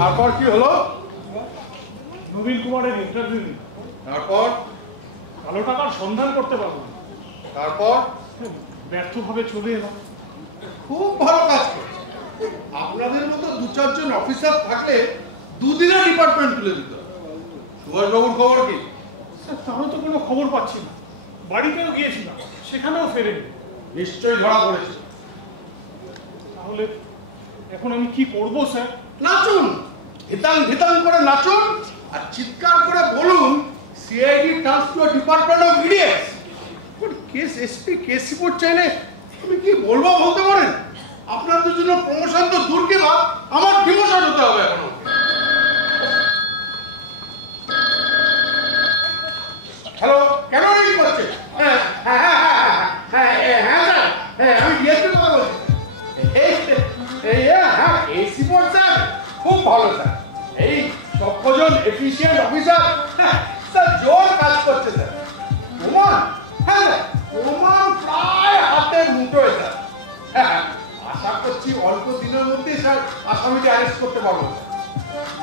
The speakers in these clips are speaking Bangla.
তারপর কি হলো? নবীন কুমারের ইন্টারভিউ দিই। তারপর কালো টাকার সন্ধান করতে পারবো না। তারপর ব্যর্থভাবে চলে এলাম। খুব ভালো কাজ করছে। আপনাদের মতো 2-4 জন অফিসার থাকলে দুদিনে ডিপার্টমেন্ট তুলে দিত। সুভাষবাবুর খবর কি? স্যার, তারও তো কোনো খবর পাচ্ছি না। বাড়িতেও গিয়েছিলাম, সেখানেও ফেরেনি। নিশ্চয়ই ধরা পড়েছে। তাহলে এখন আমি কি করব স্যার? নাচুন, ধিতাং ধিতাং করে নাচুন আর চিৎকার করে বলুন CID transfer department of idiots. Case SP case report চাইলে আমি কি বলবো বলতে পারেন? আপনাদের জন্য প্রমোশন তো দূর কি বা আমার ডিমোশন হতে হবে এখন। হ্যালো, কেন রিং করছে? হ্যাঁ হ্যাঁ হ্যাঁ হ্যাঁ হ্যাঁ হ্যাঁ স্যার, হ্যাঁ আমি ডিএসপি কথা বলছি। হ্যাঁ কেস রিপোর্ট স্যার খুব ভালো স্যার। এই 7 জন এফিশিয়েন্ট অফিসার স্যার জোর কাজ করছে স্যার। প্রমাণ? হ্যাঁ স্যার, প্রমাণ প্রায় হাতের মুঠোয় স্যার। হ্যাঁ, আশা করছি অল্প দিনের মধ্যে স্যার আসামিকে অ্যারেস্ট করতে পারবো।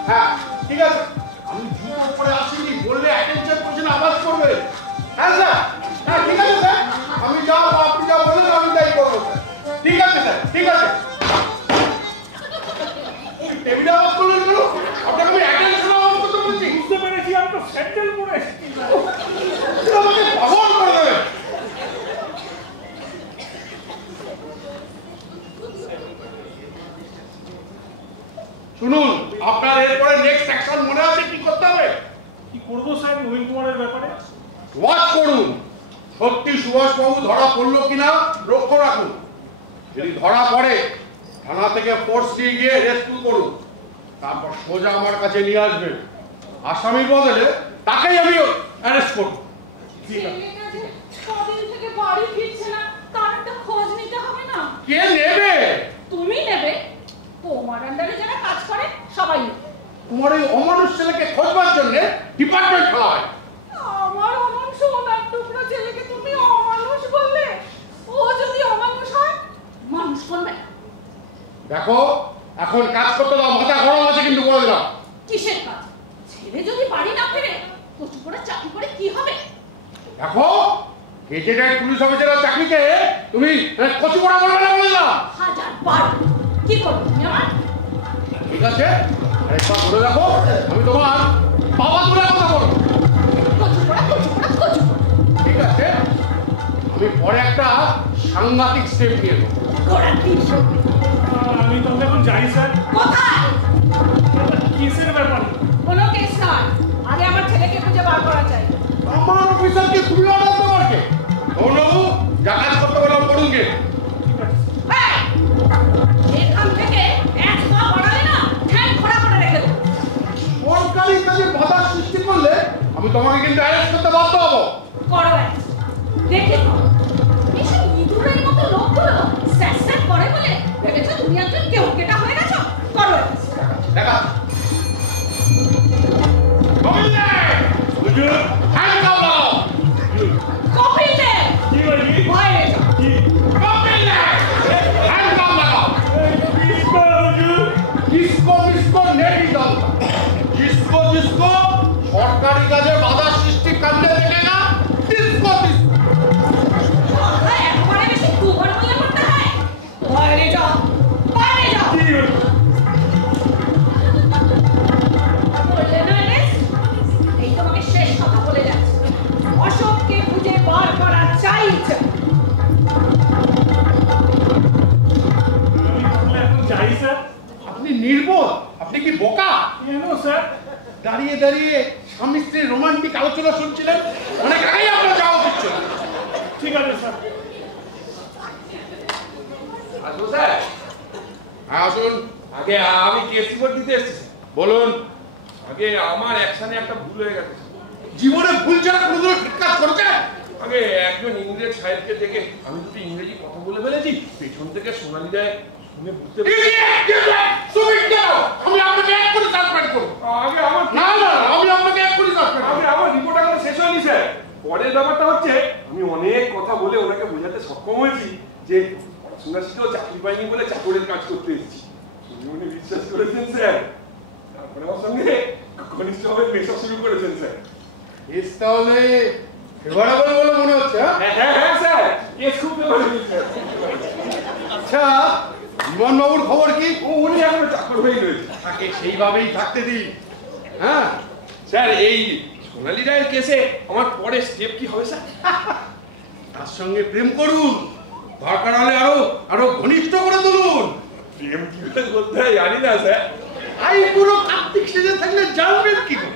হ্যাঁ ঠিক আছে, আমি জুতো পরে আসিনি বললে অ্যাটেনশন করছেন, আওয়াজ করবে। হ্যাঁ স্যার, হ্যাঁ ঠিক আছে স্যার, আমি যা আপনি যা বললেন আমি তাই করবো স্যার। ঠিক আছে স্যার, ঠিক আছে। টেবিলে আওয়াজ করলেন কেন? আপনাকে আমি অ্যাটেনশন আওয়াজ করতে বলছি। বুঝতে পেরেছি, আমি তো স্যান্ডেল পরে এসেছি। আমাকে পাগল করে দেবে। শুনুন, আপনার এরপরে নেক্সট অ্যাকশন মনে আছে কি করতে হবে? কি করবো স্যার নবীন কুমারের ব্যাপারে? ওয়াচ করুন, সত্যি সুভাষবাবু ধরা পড়লো কিনা লক্ষ্য রাখুন। যদি ধরা পড়ে থানা থেকে ফোর্স দিয়ে গিয়ে রেস্কিউ করুন, তারপর সোজা আমার কাছে নিয়ে আসবেন। আসামি বদলে তাকেই আমি অ্যারেস্ট করব। ঠিক আছে। কদিন থেকে বাড়ি ফিরছে না, তার একটা খোঁজ নিতে হবে না? কে নেবে? তুমি নেবে। তোমার আন্ডারে যারা কাজ করে সবাই নেবে। তোমার এই অমানুষ ছেলেকে খোঁজবার জন্য ডিপার্টমেন্ট খোলা হয়। আমার অমন সোনার টুকরো ছেলেকে তুমি অমানুষ বললে? ও যদি অমানুষ হয়, মানুষ করবে না। দেখো, এখন কাজ করতে দাও, মাথা গরম আছে কিন্তু বলে দিলাম। কিসের কাজ? ছেলে যদি বাড়ি না ফিরে কচু করে চাকরি করে কি হবে? দেখো, গেজেটেড পুলিশ অফিসারের চাকরিকে তুমি কচু করা বলবে না বললাম। 1000 বার কি করবে তুমি আমার? ঠিক আছে, আরেকবার বলে দেখো, আমি তোমার বাবা তুলে কথা বলবো। কচু করা, কচু করা, কচু করা। ঠিক আছে, আমি পরে একটা সাংঘাতিক স্টেপ নিয়ে নেবো। ঘোড়ার তীর। আমি তাহলে এখন যাই স্যার। কোথায়? কেসের ব্যাপারে। কোনো কেস নয়, আগে আমার ছেলেকে খুঁজে বার করা চাই। আমার অফিসারকে তুমি অর্ডার দেবো আর কে? বাবু, যা কাজ করতে বললাম করুন গে। এখান থেকে এক পা বাড়ালে না ঠ্যাং খোড়া করে রেখে দেবো। সরকারি কাজে বাধা সৃষ্টি করলে আমি তোমাকে কিন্তু অ্যারেস্ট করতে বাধ্য হবো। করো দেখি এসব ইঁদুরের মতো লোকগুলো স্যাট স্যাট করে বলে ভেবেছো তুমি একজন কেউ কেটা হয়ে গেছো? করো দেখা হ্যান্ড কাপ লাগাও। কপিল দে কি বলি? বাইরে যাও। কি? কপিল দে হ্যান্ড কাপ লাগাও। जिसको जिसको नहीं डालता, जिसको जिसको सरकारी काजे बाधा सृष्टि करने देगा, जिसको जिसको একবারে বেশি দুবার বলে পড়তে হয়। বাইরে যাও, বাইরে যাও। কি হলো? বললে না এস? এই তোমাকে শেষ কথা বলে যাচ্ছি। অশোককে খুঁজে বার করা চাই। আমি তাহলে এখন যাই স্যার। আপনি নির্বোধ, আপনি কি বোকা? কেন স্যার? দাঁড়িয়ে দাঁড়িয়ে স্বামী স্ত্রীর রোমান্টিক আলোচনা শুনছিলেন, অনেক আগেই আপনার যাওয়া উচিত ছিল। ঠিক আছে স্যার। আসবো স্যার? হ্যাঁ আসুন। আগে আমি কেস রিপোর্ট দিতে এসেছি। বলুন। আগে আমার অ্যাকশনে একটা ভুল হয়ে গেছে। জীবনে ভুল ছাড়া কোনোদিনও ঠিক কাজ করছে? আগে একজন ইংরেজ সাহেবকে দেখে আমি দুটো ইংরেজি কথা বলে ফেলেছি, পেছন থেকে সোনালি দেয় শুনে বুঝতে আমি আপনাকে এক্ষুনি সাসপেন্ড করবো। আগে আমার না না, আমি আপনাকে এক্ষুনি সাসপেন্ড করবো। আগে আমার রিপোর্ট এখন শেষ হয়নি স্যার। পরের ব্যাপারটা হচ্ছে আমি অনেক কথা বলে ওনাকে বোঝাতে সক্ষম হয়েছি যে পড়াশোনা শিখেও চাকরি পাইনি বলে চাকরের কাজ করতে এসেছি। উনি বিশ্বাস করেছেন স্যার। আপনি আমার সঙ্গে ঘনিষ্ঠভাবে মেশা শুরু করেছেন স্যার। এস তাহলে ফেভারেবল বলে মনে হচ্ছে। হ্যাঁ স্যার, কেস খুব ফেভারেবল স্যার। আচ্ছা, বিমানবাবুর খবর কি? উনি এখন চাকর হয়ে রয়েছে। তাকে সেইভাবেই থাকতে দিই। হ্যাঁ স্যার, এই সোনালী রায়ের কেসে আমার পরে স্টেপ কি হবে স্যার? তার সঙ্গে প্রেম করুন, দরকার হলে আরো ঘনিষ্ঠ করে তুলুন। প্রেম কি করে করতে হয় জানি না স্যার। আই পুরো কার্তিক সেজে থাকলে জানবেন কি করে?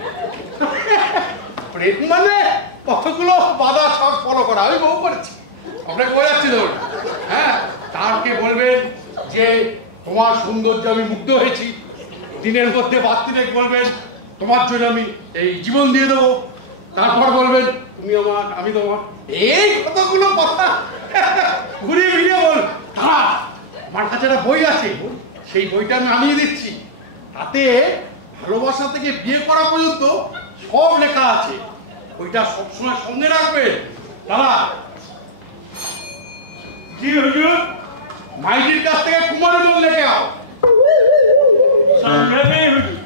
প্রেম মানে কতগুলো বাধা সব ফলো করা, আমি বহু করেছি, আপনাকে বোঝাচ্ছি ধরুন। হ্যাঁ, তারকে বলবেন যে তোমার সৌন্দর্যে আমি মুগ্ধ হয়েছি, দিনের মধ্যে বাত্তিরেক বলবেন তোমার জন্য আমি এই জীবন দিয়ে দেবো, তারপর বলবেন তুমি আমার আমি তোমার, এই কতগুলো কথা ঘুরিয়ে ফিরিয়ে বল। দাঁড়া, আমার কাছে একটা বই আছে, সেই বইটা আমি আনিয়ে দিচ্ছি, তাতে ভালোবাসা থেকে বিয়ে করা পর্যন্ত সব লেখা আছে, ওইটা সবসময় সঙ্গে রাখবে। দাঁড়া, জি হুজুর। মাইজির কাছ থেকে কুমারী মন লেখে আও। समझा नहीं हुजूर।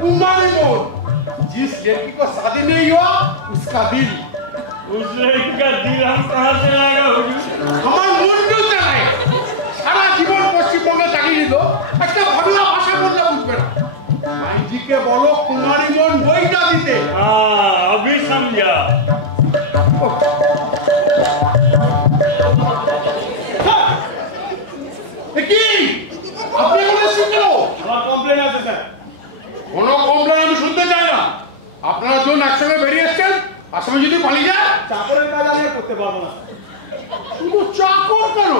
कुमारी मोन जिस लड़की को शादी नहीं हुआ उसका दिल, उस लड़की का दिल हम कहाँ से लाएगा हुजूर? আমার মন কেউ চালায়, সারা জীবন পশ্চিমবঙ্গে চাকরি দিল, একটা বাংলা ভাষা বললে বুঝবে না। মাইজিকে বলো কুমারী মন বইটা দিতে। हाँ अभी समझा। কি আপনি এখানে শিখলো? আমার কমপ্লেন আছে স্যার। কোনো কমপ্লেন আমি শুনতে চাই না। আপনারা যখন একসঙ্গে বেরিয়ে এসছেন, আসামি যদি পালিয়ে যায়, চাকরের কাজ আমি আর করতে পারবো না। শুধু চাকর কেন,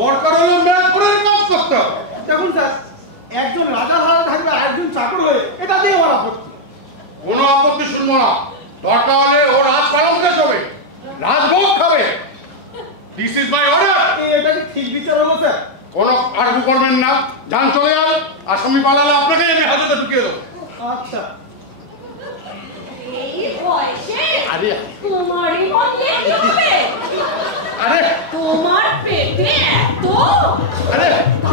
দরকার হলে মেয়ের কাজ করতে হবে। দেখুন স্যার, একজন রাজার হালে থাকবে আর একজন চাকর হয়ে, এটা দিয়ে আমার আপত্তি। কোনো আপত্তি শুনবো না, দরকার হলে ও রাজ পালন হবে, রাজভোগ খাবে। This is my order. এটা কি ঠিক বিচার হলো স্যার? কোনো আর্গু করবেন না, যান চলে যান। আসামি পালালে আপনাকে আমি হাজতে ঢুকিয়ে দেবো। আচ্ছা। এই বয়সে আরে তোমারই মন দিয়ে কি হবে? আরে তোমার পেটে এত আরে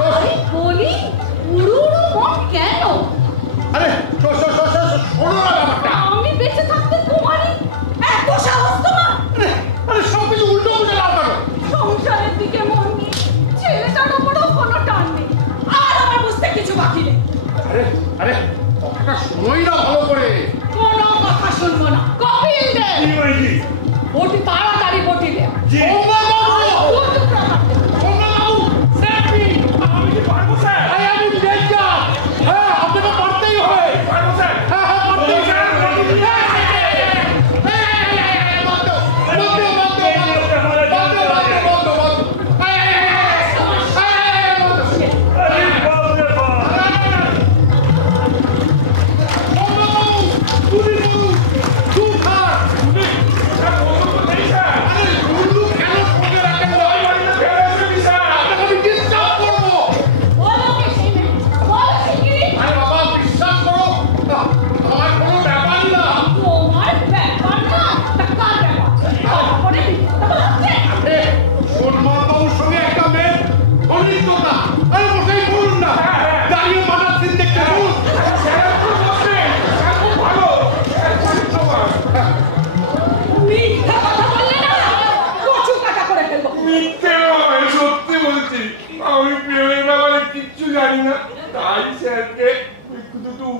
আমি বলি উড়ুড়ু মন কেন? আরে শোনো না ব্যাপারটা। আমি বেঁচে থাকতে তোমারই এত সাহস তোমার? আরে সব কিছু উল্টো বুঝে লাভ করো। সংসারের দিকে মন নেই, ছেলেটার উপরও কোনো টান নেই, আর আমার বুঝতে কিছু বাকি নেই। আরে আরে কথাটা শোনোই না ভালো করে। কোনো কথা শুনবো না, কপিল দে। কি হয়েছে? বটি তাড়াতাড়ি বটি দে। জি। আমি কি পারবো স্যার? আপনাকে পারতেই হয়। পারবো স্যার। হ্যাঁ পারতেই হবে।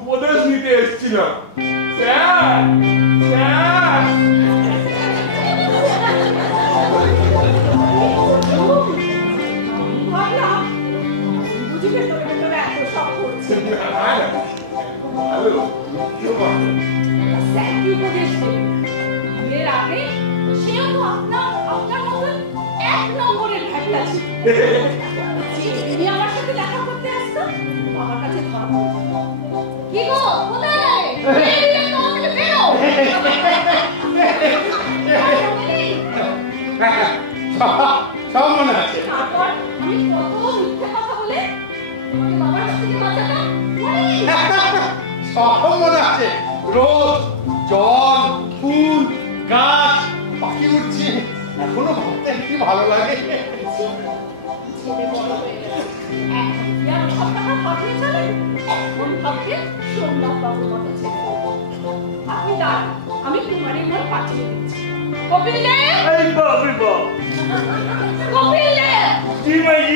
উপদেশ নিতে এসেছিলাম স্যার। স্যার বুঝি ভেতরে ভেতরে এত সব করছে। ভালো স্যার কি উপদেশ দেবে? বিয়ের আগে সেও তো আপনার মতন এক নম্বরের ভ্যাটলা ছিল। তুমি আমার সাথে দেখা করতে আসতো, আমার কাছে ধরা পড়তো। কি গো, কোথায় যাবে? বেরিয়ে তো আমাকে বেরো। সব মনে আছে। তারপর আমি কত মিথ্যে কথা বলে তোমাকে বাবার কাছ থেকে বাঁচাতাম, মনে নেই? সব মনে আছে। রোদ, জল, ফুল, গাছ, পাখি উঠছে, এখনো ভাবতে কি ভালো লাগে। ছেলে বড় হয়ে গেছে, এখন কি আর সব কথা ভাবতে চলেন? এখন ভাববেন সোমনাথ বাবুর মতো ছেলে। আপনি দাঁড়ান, আমি কুমারীর ঘর পাঠিয়ে দিচ্ছি। কপিল দেব! এই বাপরে বাপ! কপিল দেব! जी भाई,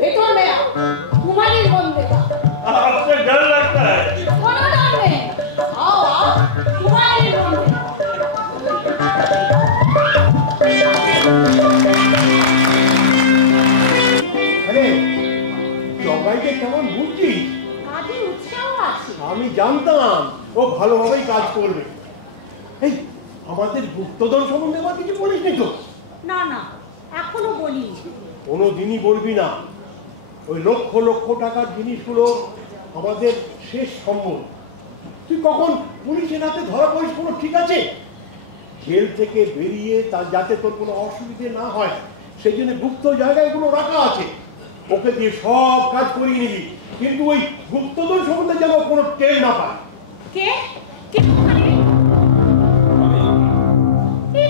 भीतर में आओ, कुमारीर वन देगा। आपसे डर लगता है? कोनो डर नहीं, आओ आओ, कुमारीर वन देगा। আরে সবাইকে কেমন বুঝছিস? কাজে উৎসাহ আছে। আমি জানতাম ও ভালোভাবেই কাজ করবে। এই আমাদের গুপ্তধন সম্বন্ধে আমার কিছু বলিসনি তো? না না, এখনো বলিনি। কোনোদিনই বলবি না। ওই লক্ষ লক্ষ টাকার জিনিসগুলো আমাদের শেষ সম্বল। তুই কখন পুলিশের হাতে ধরা পড়িস কোনো ঠিক আছে? জেল থেকে বেরিয়ে তার যাতে তোর কোনো অসুবিধে না হয় সেই জন্য গুপ্ত জায়গাগুলো রাখা আছে। ওকে দিয়ে সব কাজ করিয়ে নিবি, কিন্তু ওই গুপ্তধন সম্বন্ধে যেন কোনো টের না পায়। কে কে ওখানে?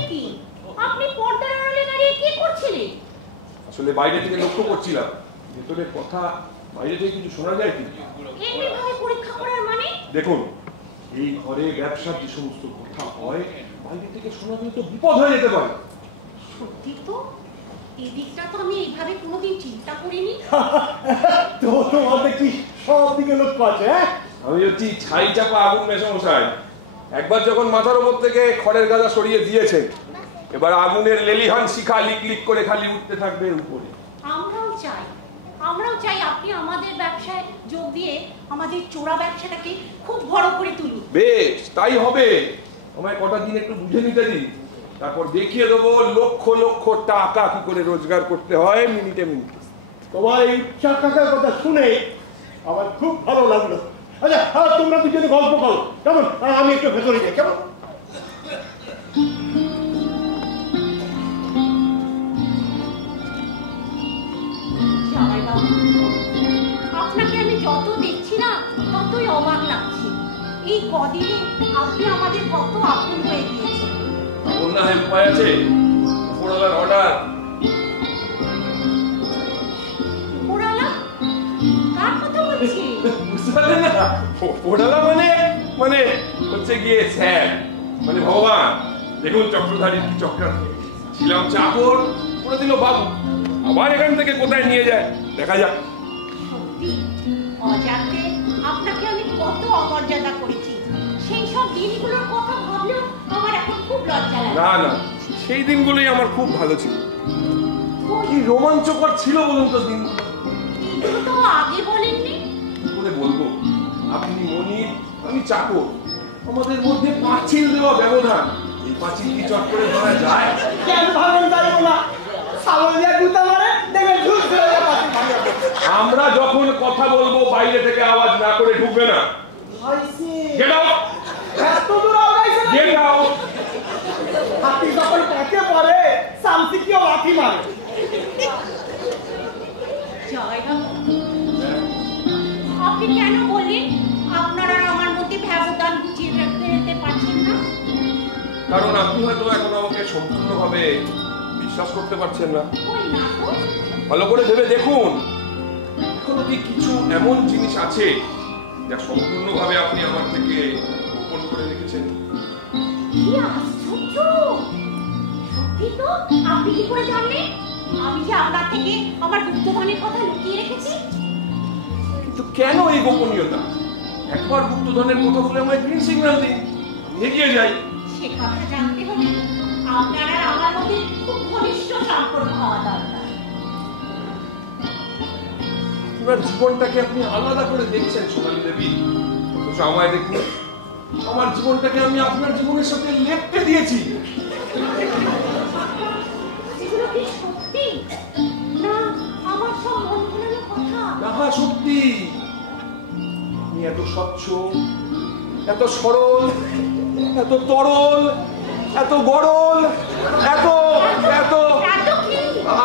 কি আপনি পর্দার আড়ালে দাঁড়িয়ে কি করছিলেন? আসলে বাইরে থেকে লক্ষ্য করছিলাম, ভেতরের কথা বাইরে থেকে কিছু শোনা যায় কি? এমনি ভাবে পরীক্ষা করার মানে? দেখুন, এই ঘরে ব্যবসার যে সমস্ত কথা হয় বাইরে থেকে শোনা গেলে তো বিপদ হয়ে যেতে পারে। সত্যি তো, এদিকটা তো আমি এইভাবে কোনোদিন চিন্তা করিনি। তো তোমার দেখছি সব দিকে লক্ষ্য আছে। হ্যাঁ, আমি হচ্ছি ছাই চাপা আগুন মেশামশাই। একবার যখন মাথার উপর থেকে খড়ের গাদা সরিয়ে দিয়েছে, এবার আগুনের লেলিহান শিখা লিক লিক করে খালি উঠতে থাকবে উপরে। আমরাও চাই আপনি আমাদের ব্যবসায় যোগ দিয়ে আমাদের চোরা ব্যবসাটাকে খুব বড় করে তুলুন। বেশ, তাই হবে। আমায় কটা দিন একটু বুঝে নিতে দিন, তারপর দেখিয়ে দেবো লক্ষ লক্ষ টাকা কি করে রোজগার করতে হয় মিনিটে মিনিটে। তোমার এই টাকার কথা শুনে আমার খুব ভালো লাগলো। আচ্ছা, তোমরা দুজনে গল্প করো কেমন? আমি একটু ভেতরে যাই কেমন? আপনাকে আমি যত দেখছি না ততই অবাক লাগছে। এই কদিনে আপনি আমাদের কত আপন হয়ে গিয়েছেন। এমন না হয় উপায় আছে? উপরওয়ালার অর্ডার। উপরওয়ালা? কার কথা বলছি? বুঝতে পারলেন না? উপরওয়ালা মানে হচ্ছে গিয়ে স্যার, মানে ভগবান। দেখুন চক্রধারীর কি চক্রান্ত। ছিলাম চাকর, করে দিল বাবু। আবার এখান থেকে কোথায় নিয়ে যায় দেখা যাক। সত্যি অজান্তে আপনাকে আমি কত অমর্যাদা করেছি। সেই সব দিনগুলোর কথা ভাবলেও আমার এখন খুব লজ্জা লাগে। না না, সেই দিনগুলোই আমার খুব ভালো ছিল। কি রোমাঞ্চকর ছিল বলুন তো দিনগুলো। এগুলো তো আগে বলেননি। কি করে বলবো? আপনি মনির, আমি চাকর, আমাদের মধ্যে পাঁচিল দেওয়া ব্যবধান। এই পাঁচিল কি চট করে ধরা যায়? কেন ভাবেন তাই না? সামনে গুতা মারে দেখে ঝুল ধরে পাতি ভাঙা। আমরা যখন কথা বলবো বাইরে থেকে আওয়াজ না করে ঢুকবে না। আইসি গেট আউট! এত দূর আগাইছে না? Get out! হাতি যখন কাকে পড়ে সামসি কি লাঠি মারে। জয় বাবু, আপনি কেন বললেন আপনারা আমার মধ্যে ব্যবধান গুছিয়ে রাখতে পারছেন না? কারণ আপনি হয়তো এখন আমাকে সম্পূর্ণভাবে বিশ্বাস করতে পারছেন না। ওই না তো। ভালো করে ভেবে দেখুন, এখনো কি কিছু এমন জিনিস আছে যা সম্পূর্ণভাবে আপনি আমার থেকে গোপন করে রেখেছেন? কি আশ্চর্য! সত্যি তো, আপনি কি করে জানলেন আমি যে আপনার থেকে আমার গুপ্তধনের কথা লুকিয়ে রেখেছি? কিন্তু কেন এই গোপনীয়তা? একবার গুপ্তধনের কথা বলে আমায় গ্রিন সিগন্যাল দিন, আমি এগিয়ে যাই। সে কথা জানতে হলে আপনার আর আমার মধ্যে খুব ঘনিষ্ঠ সম্পর্ক হওয়া দরকার। আপনার জীবনটাকে আপনি আলাদা করে দেখছেন সোনালী দেবী, অথচ আমায় দেখুন, আমার জীবনটাকে আমি আপনার জীবনের সাথে লেপটে দিয়েছি। এগুলো কি সত্যি না আমার সব মন ভোলানো কথা? না, সত্যি। আপনি এত স্বচ্ছ, এত সরল, এত তরল, এত গরল, এত এত এত কি?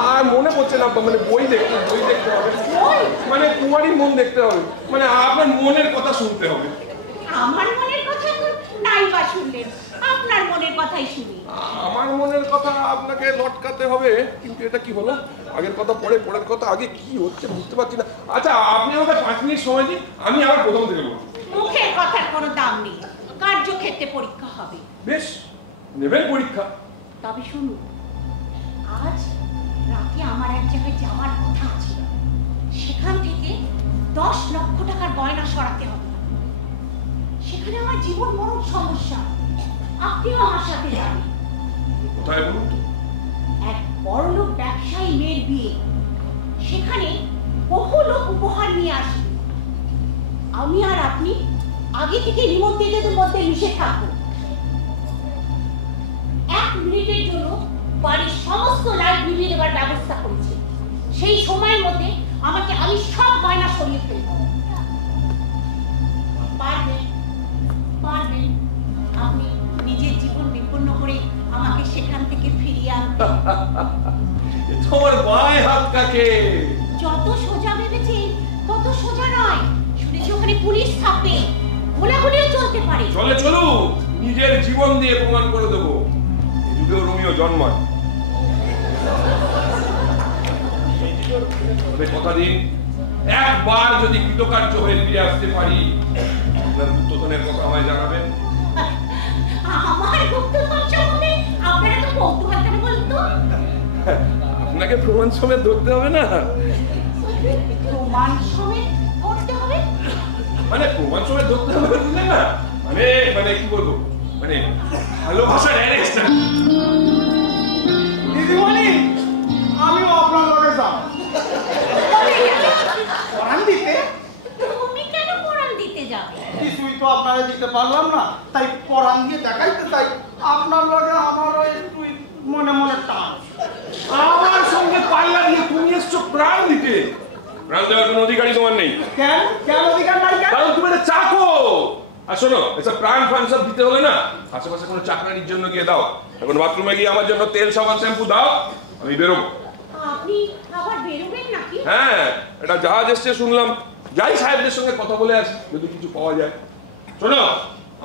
আর মনে পড়ছে না, মানে বই দেখতে হবে, মানে কুমারীর মন দেখতে হবে, মানে আপনার মনের কথা শুনতে হবে। আমার মনের কথা এখন নাই বা শুনলেন, আপনার মনের কথাই শুনি। আমার মনের কথা আপনাকে লটকাতে হবে, কিন্তু এটা কি হলো? আগের কথা পরে, পরের কথা আগে, কি হচ্ছে বুঝতে পারছি না। আচ্ছা, আপনি আমাকে 5 মিনিট সময় দিন, আমি আবার প্রথম থেকে বলবো। মুখের কথার কোনো দাম নেই, কার্যক্ষেত্রে পরীক্ষা হবে। বেশ, নেবেন পরীক্ষা। তবে শুনুন, আজ রাতে আমার এক জায়গায় যাওয়ার কথা আছে। সেখান থেকে 10 লক্ষ টাকার গয়না সরাতে হবে। সেখানে আমার জীবন মরণ সমস্যা। আপনিও আমার সাথে যাবেন। কোথায় বলুন তো? এক বড়লোক ব্যবসায়ী মেয়ের বিয়ে। সেখানে বহু লোক উপহার নিয়ে আসবে। আমি আর আপনি আগে থেকে নিমন্ত্রিতদের মধ্যে মিশে থাকবো। 1 মিনিটের জন্য বাড়ির সমস্ত লাইট নিভিয়ে দেওয়ার ব্যবস্থা করেছি। সেই সময়ের মধ্যে আমি সব গয়না সরিয়ে ফেলব। পারবেন? পারবেন? আপনি নিজের জীবন বিপন্ন করে আমাকে সেখান থেকে ফিরিয়ে আনতে। তোমার বাঁয়ে হাত কাকে? যত সোজা ভেবেছি তত সোজা নয়। শুনেছি ওখানে পুলিশ থাকবে, গোলাগুলিও চলতে পারে। চলে চলুক, নিজের জীবন দিয়ে প্রমাণ করে দেবো এই যুগেও রোমিও জন্মায়। তবে কথা দিন, একবার যদি কৃতকার্য হয়ে ফিরে আসতে পারি, আপনার গুপ্তধনের কথা আমায় জানাবেন। আমার গুপ্তধন সম্বন্ধে আপনারা তো কৌতূহল কেন বলতো? আপনাকে প্রমাণ সমেত ধরতে হবে না। প্রমাণ সমেত ধরতে হবে? মানে প্রমাণ সমেত ধরতে হবে বুঝলেন না? মানে মানে কি বলবো, মানে ভালোবাসার অ্যারেস্ট। দিদিমণি, আমিও আপনার লগে যাব। পরাণ দিতে? তুমি কেন পরাণ দিতে যাবে? কিছুই তো আপনারা দিতে পারলাম না, তাই পরাণ দিয়ে দেখাইতে চাই আপনার লগে আমারও একটু মনে মনে টান। আমার সঙ্গে পাল্লা দিয়ে তুমি এসছো প্রাণ দিতে। প্রাণ দেওয়ার কোনো অধিকারই তোমার নেই। কেন? কেন অধিকার নাই কেন? কারণ তুমি একটা চাকর। আর শোনো, এসব প্রাণ ফান সব দিতে হলে না আশেপাশে কোনো চাকরানির জন্য গিয়ে দাও। এখন বাথরুমে গিয়ে আমার জন্য তেল, সাবান, শ্যাম্পু দাও, আমি বেরোবো। আপনি আবার বেরোবেন নাকি? হ্যাঁ, এটা জাহাজ এসছে শুনলাম, যাই সাহেবদের সঙ্গে কথা বলে আসি, যদি কিছু পাওয়া যায়। শোনো,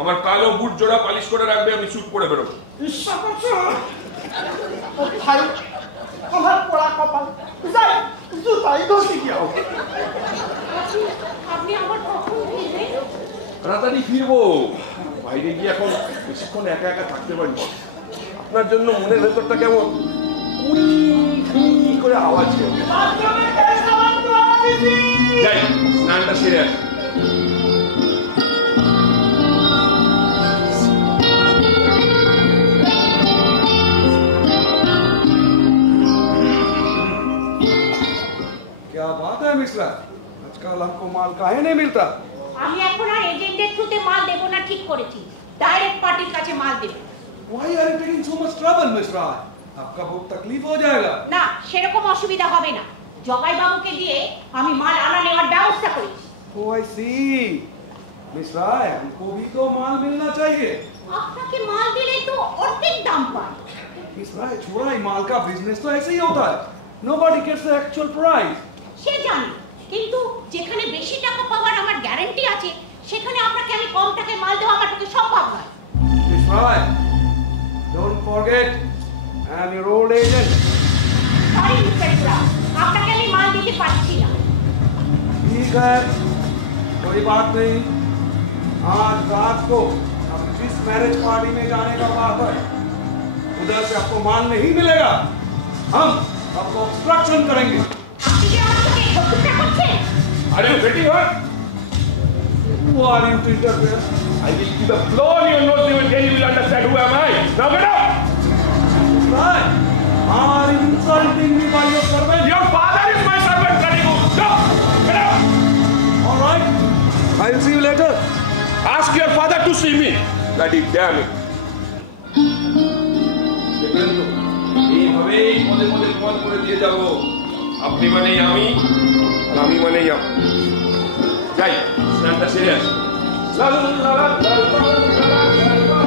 আমার কালো বুট জোড়া পালিশ করে রাখবে, আমি শুট করে বেরোবো। ঈশ্বর করছো? ও ভাই, আমার পোড়া কপাল। যাই, জুতাই ধসি গিয়া। আপনি আবার কখন ফিরবেন? তাড়াতাড়ি ফিরবো। বাইরে গিয়ে এখন বেশিক্ষণ একা একা থাকতে পারি না। আপনার জন্য মনের ভেতরটা কেমন করে আওয়াজ করে। যাই, স্নানটা সেরে আসি। क्या बात है मिश्रा, आजकल हमको माल काहे नहीं मिलता? আমি এখন আর এজেন্টের থ্রুতে মাল দেব না ঠিক করেছি। ডাইরেক্ট পার্টির কাছে মাল দেব। Why are you taking so much trouble, Mishra? आपका बहुत तकलीफ हो जाएगा। না, সেরকম অসুবিধা হবে না। জগাই বাবুকে দিয়ে আমি মাল আনা নেওয়ার ব্যবস্থা করেছি। Oh, I see. मिश्रा, हमको भी तो माल मिलना चाहिए। আপনাকে মাল দিলে তো অর্ধেক দাম পায়। मिश्रा, छोड़ा ही माल का बिजनेस तो ऐसे ही होता है। Nobody gets the actual price. সে জানি, কিন্তু যেখানে বেশি টাকা পাওয়ার আমার গ্যারান্টি আছে, সেখানে আপনাকে আমি কম টাকায় মাল দেওয়া আমার পক্ষে সম্ভব নয়। Mishra, don't forget, I am your old agent. Sorry mister পুরা, আপনাকে আমি মাল দিতে পারছি না। ठीक है, कोई बात नहीं। आज रात को हम जिस मैरिज पार्टी में जाने का बात है, उधर से आपको माल नहीं मिलेगा। हम आपको ऑब्स्ट्रक्शन करेंगे। আপনি কি আমার সাথে শত্রুতা করছেন? Are you getting hurt? Who are you to interfere? I will give a blow on your nose, and then you will understand who am I. Now get up! Right? Are you insulting me by your servant? Your father is my servant, Kanigu. No! Get up! All right. I will see you later. Ask your father to see me. Bloody damn it. দেখলেন তো, এইভাবেই পদে পদে প্রমাণ করে দিয়ে যাব আপনি মানেই আমি, আর আমি মানেই আপনি। যাই, স্নানটা সেরে আসি। লা লা লা লা লা লা লা লা।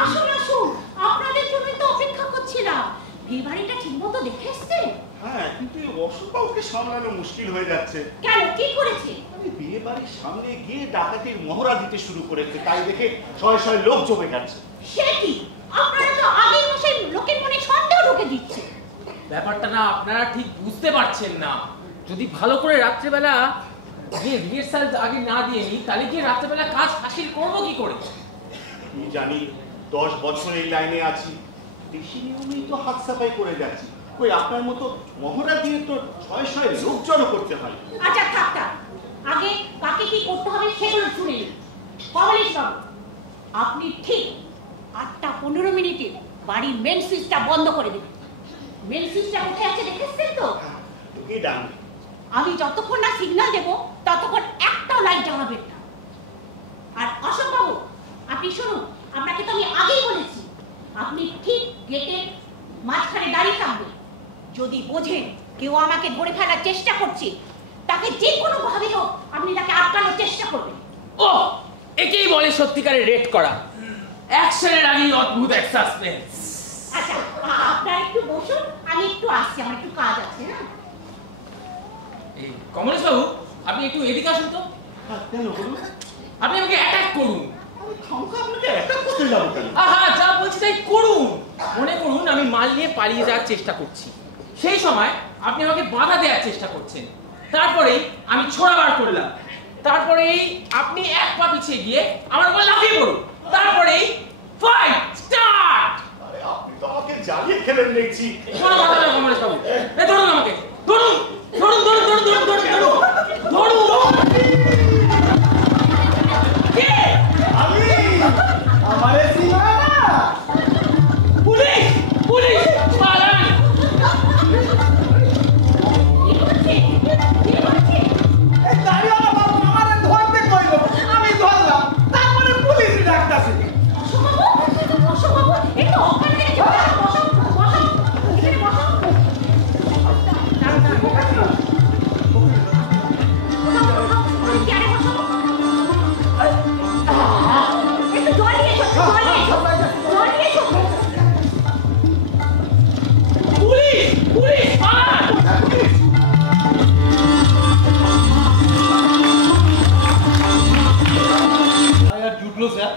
আসুন আসুন, আপনাদের জন্য তো অপেক্ষা করছিলাম। এই বাড়িটা ঠিকমতো দেখে এসছেন? হ্যাঁ, কিন্তু এই অশোক বাবুকে সামলানো মুশকিল। মুশকিল হয়ে যাচ্ছে। কেন, কি করেছে? আমি বিয়ে বাড়ির সামনে গিয়ে ডাকাতির মহড়া দিতে শুরু করেছে, তাই দেখে শয়ে শয়ে লোক জমে গেছে। সে কি, আপনারা তো আগেই বসে লোকের মনে সন্দেহ ঢুকে দিচ্ছে। ব্যাপারটা না আপনারা ঠিক বুঝতে পারছেন না। যদি ভালো করে রাত্রেবেলা গিয়ে রিহার্সাল আগে না দিয়ে নি, তাহলে গিয়ে রাত্রেবেলা কাজ হাসিল করবো কি করে? আমি জানি 10 বছর এই লাইনে আছি, বেশি নিয়মেই তো হাত সাফাই করে যাচ্ছি। ওই আপনার মতো মহড়া দিয়ে তো শয়ে শয়ে লোক জড়ো করতে হয়। আচ্ছা থাক থাক, আগে কাকে কি করতে হবে সেগুলো শুনে নিন। কমলেশ বাবু, আপনি ঠিক 8:15 বাড়ির মেন সুইচটা বন্ধ করে দেবেন। মেন সুইচটা কোথায় আছে দেখেছেন তো? এই ডান। আমি যতক্ষণ না সিগন্যাল দেব ততক্ষণ একটাও লাইট জ্বালাবেন না। আর অশোক বাবু, আপনি শুনুন, আপনাকে তো আমি আগেই বলেছি, আপনি ঠিক গেটের মাঝখানে দাঁড়িয়ে থাকবেন। যদি বোঝেন কেউ আমাকে ধরে ফেলার চেষ্টা করছে, তাকে যে কোনো ভাবে হোক আপনি তাকে আটকানোর চেষ্টা করবেন। ও, একেই বলে সত্যিকারের রেড করা। অ্যাকশনের আগেই অদ্ভুত এক সাসপেন্স। আচ্ছা, আপনারা একটু বসুন, আমি একটু আসছি, আমার একটু কাজ আছে। হ্যাঁ, এই কমলেশ বাবু, আপনি একটু এদিকে আসুন তো। কেন বলুন? আপনি আমাকে অ্যাটাক করুন। খামখা আপনাকে অ্যাটাক করতে যাবো কেন? আহা, যা বলছি তাই করুন। মনে করুন আমি মাল নিয়ে পালিয়ে যাওয়ার চেষ্টা করছি, সেই সময় আপনি আমাকে বাধা দেওয়ার চেষ্টা করছেন। তারপরেই আমি ছোড়া বার করলাম, তারপরেই আপনি এক পা পিছিয়ে গিয়ে আমার উপর লাফিয়ে পড়ুন, তারপরেই ফাইট স্টার্ট। আরে আপনি তো আমাকে জ্বালিয়ে খেলেন দেখছি। কোনো কথা না কমলেশ বাবু, এই ধরুন আমাকে, ধরুন ধরুন ধরুন ধরুন ধরুন ধরুন ধরুন ধরুন। কে? আমি আমারে চিনা না? পুলিশ পুলিশ পালান। কি হচ্ছে? কি হচ্ছে? এই দাঁড়িওয়ালা বাবু আমারে ধরতে কইলো, আমি ধরলাম, তারপরে পুলিশ ডাকতাছে। অশোক বাবু, অশোক বাবু, একটু অজ্ঞান হয়ে গেছে। বসো, বসো, এখানে বসো। দাঁড়াও, দাঁড়াও। চেয়ারে বসো। একটু জল নিয়ে এসো, জল নিয়ে এসো, জল নিয়ে এসো। পুলিশ পুলিশ পালান। আর জুটলো স্যার,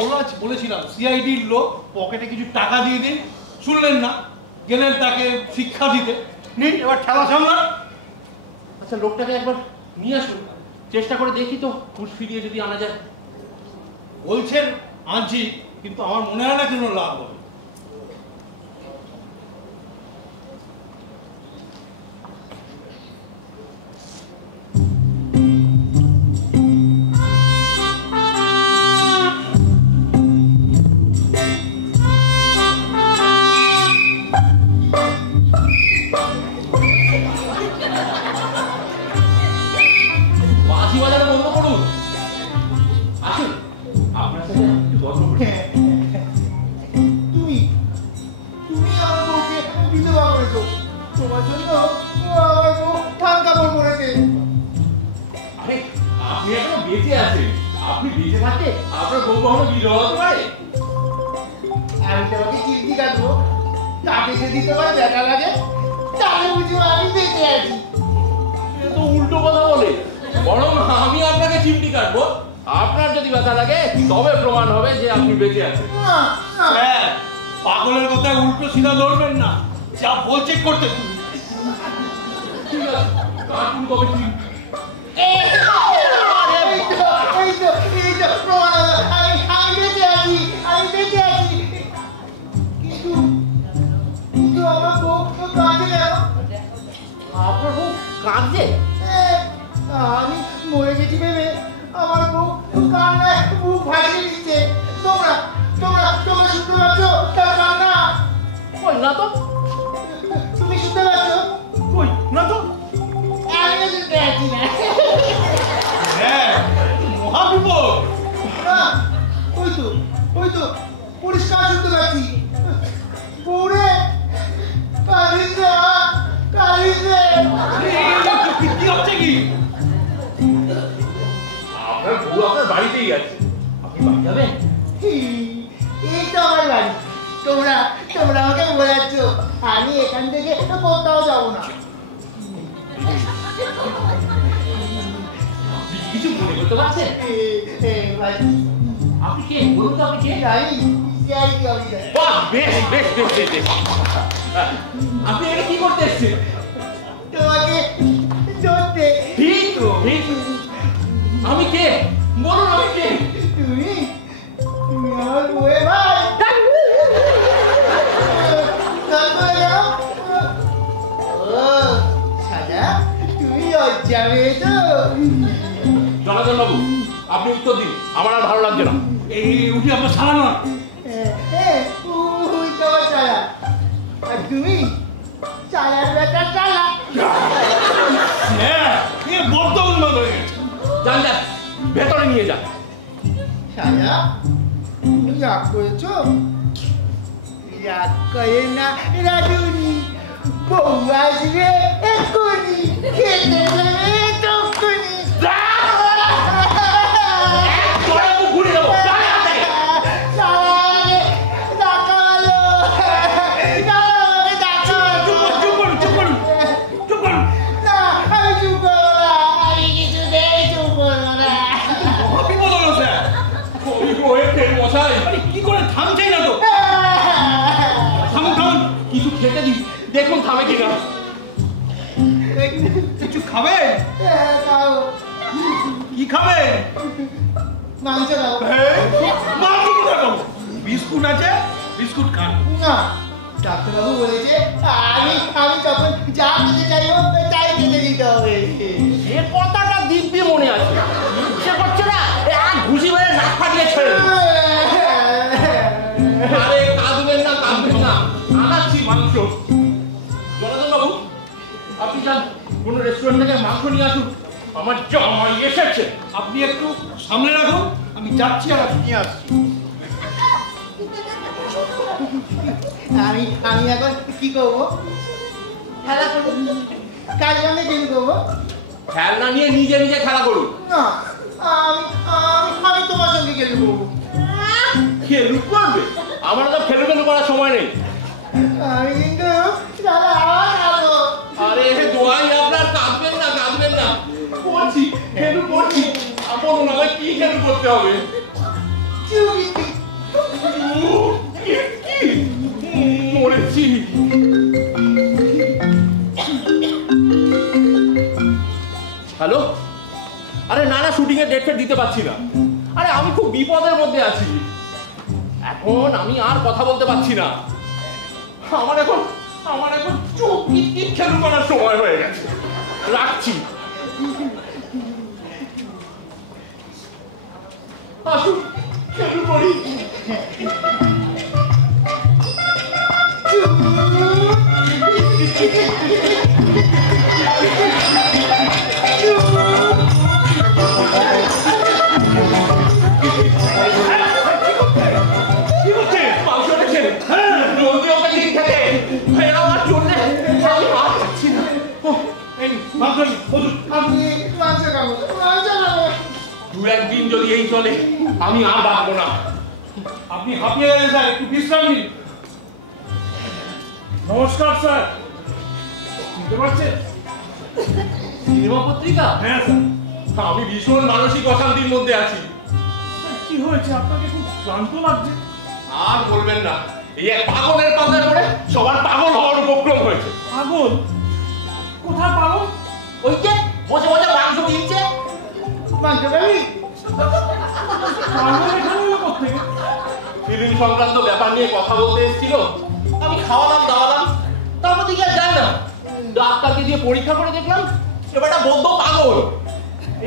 ওরা বলেছিলাম সিআইডির লোক, পকেটে কিছু টাকা দিয়ে দিন, শুনলেন না, গেলেন তাকে শিক্ষা দিতে। নিন, এবার ঠেলা সামলান। আচ্ছা, লোকটাকে একবার নিয়ে আসুন, চেষ্টা করে দেখি তো হুঁশ ফিরিয়ে যদি আনা যায়। বলছেন আনছি, কিন্তু আমার মনে হয় না কোনো লাভ হবে। বাঁশি বাজানো বন্ধ করুন, আসুন, আপনার সাথে একটু গল্প করি। তুমি তুমি আমার বউকে বিধবা করেছো, তোমার জন্য আমার বউ ধান কাপড় পরেছে। আরে আপনি এখনো বেঁচে আছেন, আপনি বেঁচে থাকতে আপনার বউ কখনো বিধবা হতে পারে? আমি তোমাকে চিমটি কাটবো, তাকে যদি তোমার দেখা লাগে তাহলে বুঝবো আমি বেঁচে আছি। এ তো উল্টো কথা বলে, বরং আমি আপনাকে চিমটি কাটবো, আপনার যদি ব্যথা লাগে তবে প্রমাণ হবে যে আপনি বেঁচে আছেন। না, না। স্যার, পাগলের কথায় উল্টো সিধা ধরবেন না, যা বলছে করতে দিন। ঠিক আছে, কাটুন তবে চিমটি। এই তো প্রমাণ হলো, আমি বেঁচে আছি, আমি বেঁচে আছি। কিন্তু আমার বউ তো কাঁদে কেন? আপনার বউ কাঁদছে? আমি মরে গেছি ভেবে আমার বউ কান্নায় মুখ ভাসিয়ে দিচ্ছে। তোমরা তোমরা তোমরা শুনতে পাচ্ছ তার কান্না? কই না তো। তুমি শুনতে পাচ্ছ? কই না তো। আমিও শুনতে পাচ্ছি না। হ্যাঁ, মহাবিপদ। না, ওই তো পরিষ্কার শুনতে পাচ্ছি। বউরে কাঁদিছে, কাঁদিছে। কি হচ্ছে কি? আপনার বউ আপনার বাড়িতেই আছে, আপনি বাড়ি যাবেন? এই তো আমার বাড়ি। তোমরা তোমরা আমাকে বোঝাচ্ছ, আমি এখান থেকে কোথাও যাবো না। কিছু মনে করতে পারছেন? আপনি কে বলুন তো, আপনি কে? বাহ, বেশ বেশ বেশ বেশ বেশ। আপনি এটা কি করতে এসেছেন? ঠিক তো, ঠিক। আমি কে বলুন, আমি কে? জনার্দন বাবু, আপনি উত্তর দিন, আমার আর ভালো লাগছে না। এই উঠি আপনার সারা নয়। তুমি চালার বেটা চালা। হ্যাঁ, এ বড্ড উন্নত হয়ে গেছে। যান যান, ভেতরে নিয়ে যান। সাজা, তুমি রাগ করেছো? রাগ করে না রাজুনি, বউ আসবে এক্ষুনি, খেতে দেবে তক্ষুনি। কি করে থামছেই না তো? থামুন থামুন, কিছু খেতে দিন, দেখুন থামে কিনা। কিছু খাবে? কি খাবে? মাংস দাও। মাংস কোথায় পাবো? বিস্কুট আছে, বিস্কুট খান। না, ডাক্তারবাবু বলেছে আমি যখন যা খেতে চাইবো তাই খেতে দিতে হবে। সে কথাটা দিব্যি মনে আছে, ইচ্ছে করছে না ঘুষি মেরে নাক ফাটিয়ে ছেড়ে। আরে কাঁদবেন না, কাঁদবেন না, আনাচ্ছি মাংস। জনার্দন বাবু, আপনি যান কোনো রেস্টুরেন্ট থেকে মাংস নিয়ে আসুন, আমার জামাই এসেছে। আপনি একটু সামনে রাখুন, আমি যাচ্ছি আর নিয়ে আসছি। আমি এখন কি করবো? খেলা করবো। কার সঙ্গে খেলা করবো? খেলনা নিয়ে নিজে নিজে খেলা করুন। না, আমি তোমার সঙ্গে খেলে করবো। খেলু করবে? আমার তো খেলু খেলু করার সময় নেই। আমি কিন্তু আবার খাবো। আরে দোয়াই আপনার, কাঁদবেন না, কাঁদবেন না, করছি খেলু করছি। বলুন আমায় কি খেলু করতে হবে? মরেছি। হ্যালো, আরে না না, শুটিং এর ডেট ফেট দিতে পারছি না। আরে আমি খুব বিপদের মধ্যে আছি, এখন আমি আর কথা বলতে পারছি না। আমার এখন চোখ কিট খেলু করার সময় হয়ে গেছে, রাখছি। আসুন খেলু করি। দু একদিন যদি এই চলে, আমি আর বাঁচবো না। আপনি হাঁপিয়ে গেলেন স্যার, একটু বিশ্রাম নিন। নমস্কার স্যার, শুনতে পাচ্ছেন? সিনেমা পত্রিকা? হ্যাঁ স্যার। আমি ভীষণ মানসিক অশান্তির মধ্যে আছি। কি হয়েছে? আপনাকে খুব ক্লান্ত লাগছে। আর বলবেন না, এই এক পাগলের পাল্লায় পড়ে সবার পাগল হওয়ার উপক্রম হয়েছে। পাগল? কোথায় পাগল? ওই যে বসে বসে মাংস কিনছে। মাংস খাবি? পাগল এখানে এলো কোত্থেকে? ফিল্ম সংক্রান্ত ব্যাপার নিয়ে কথা বলতে এসেছিল, আমি খাওয়ালাম দাওয়ালাম, তারপর দিকে আর যাই না। ডাক্তারকে দিয়ে পরীক্ষা করে দেখলাম এবারটা বদ্ধ পাগল।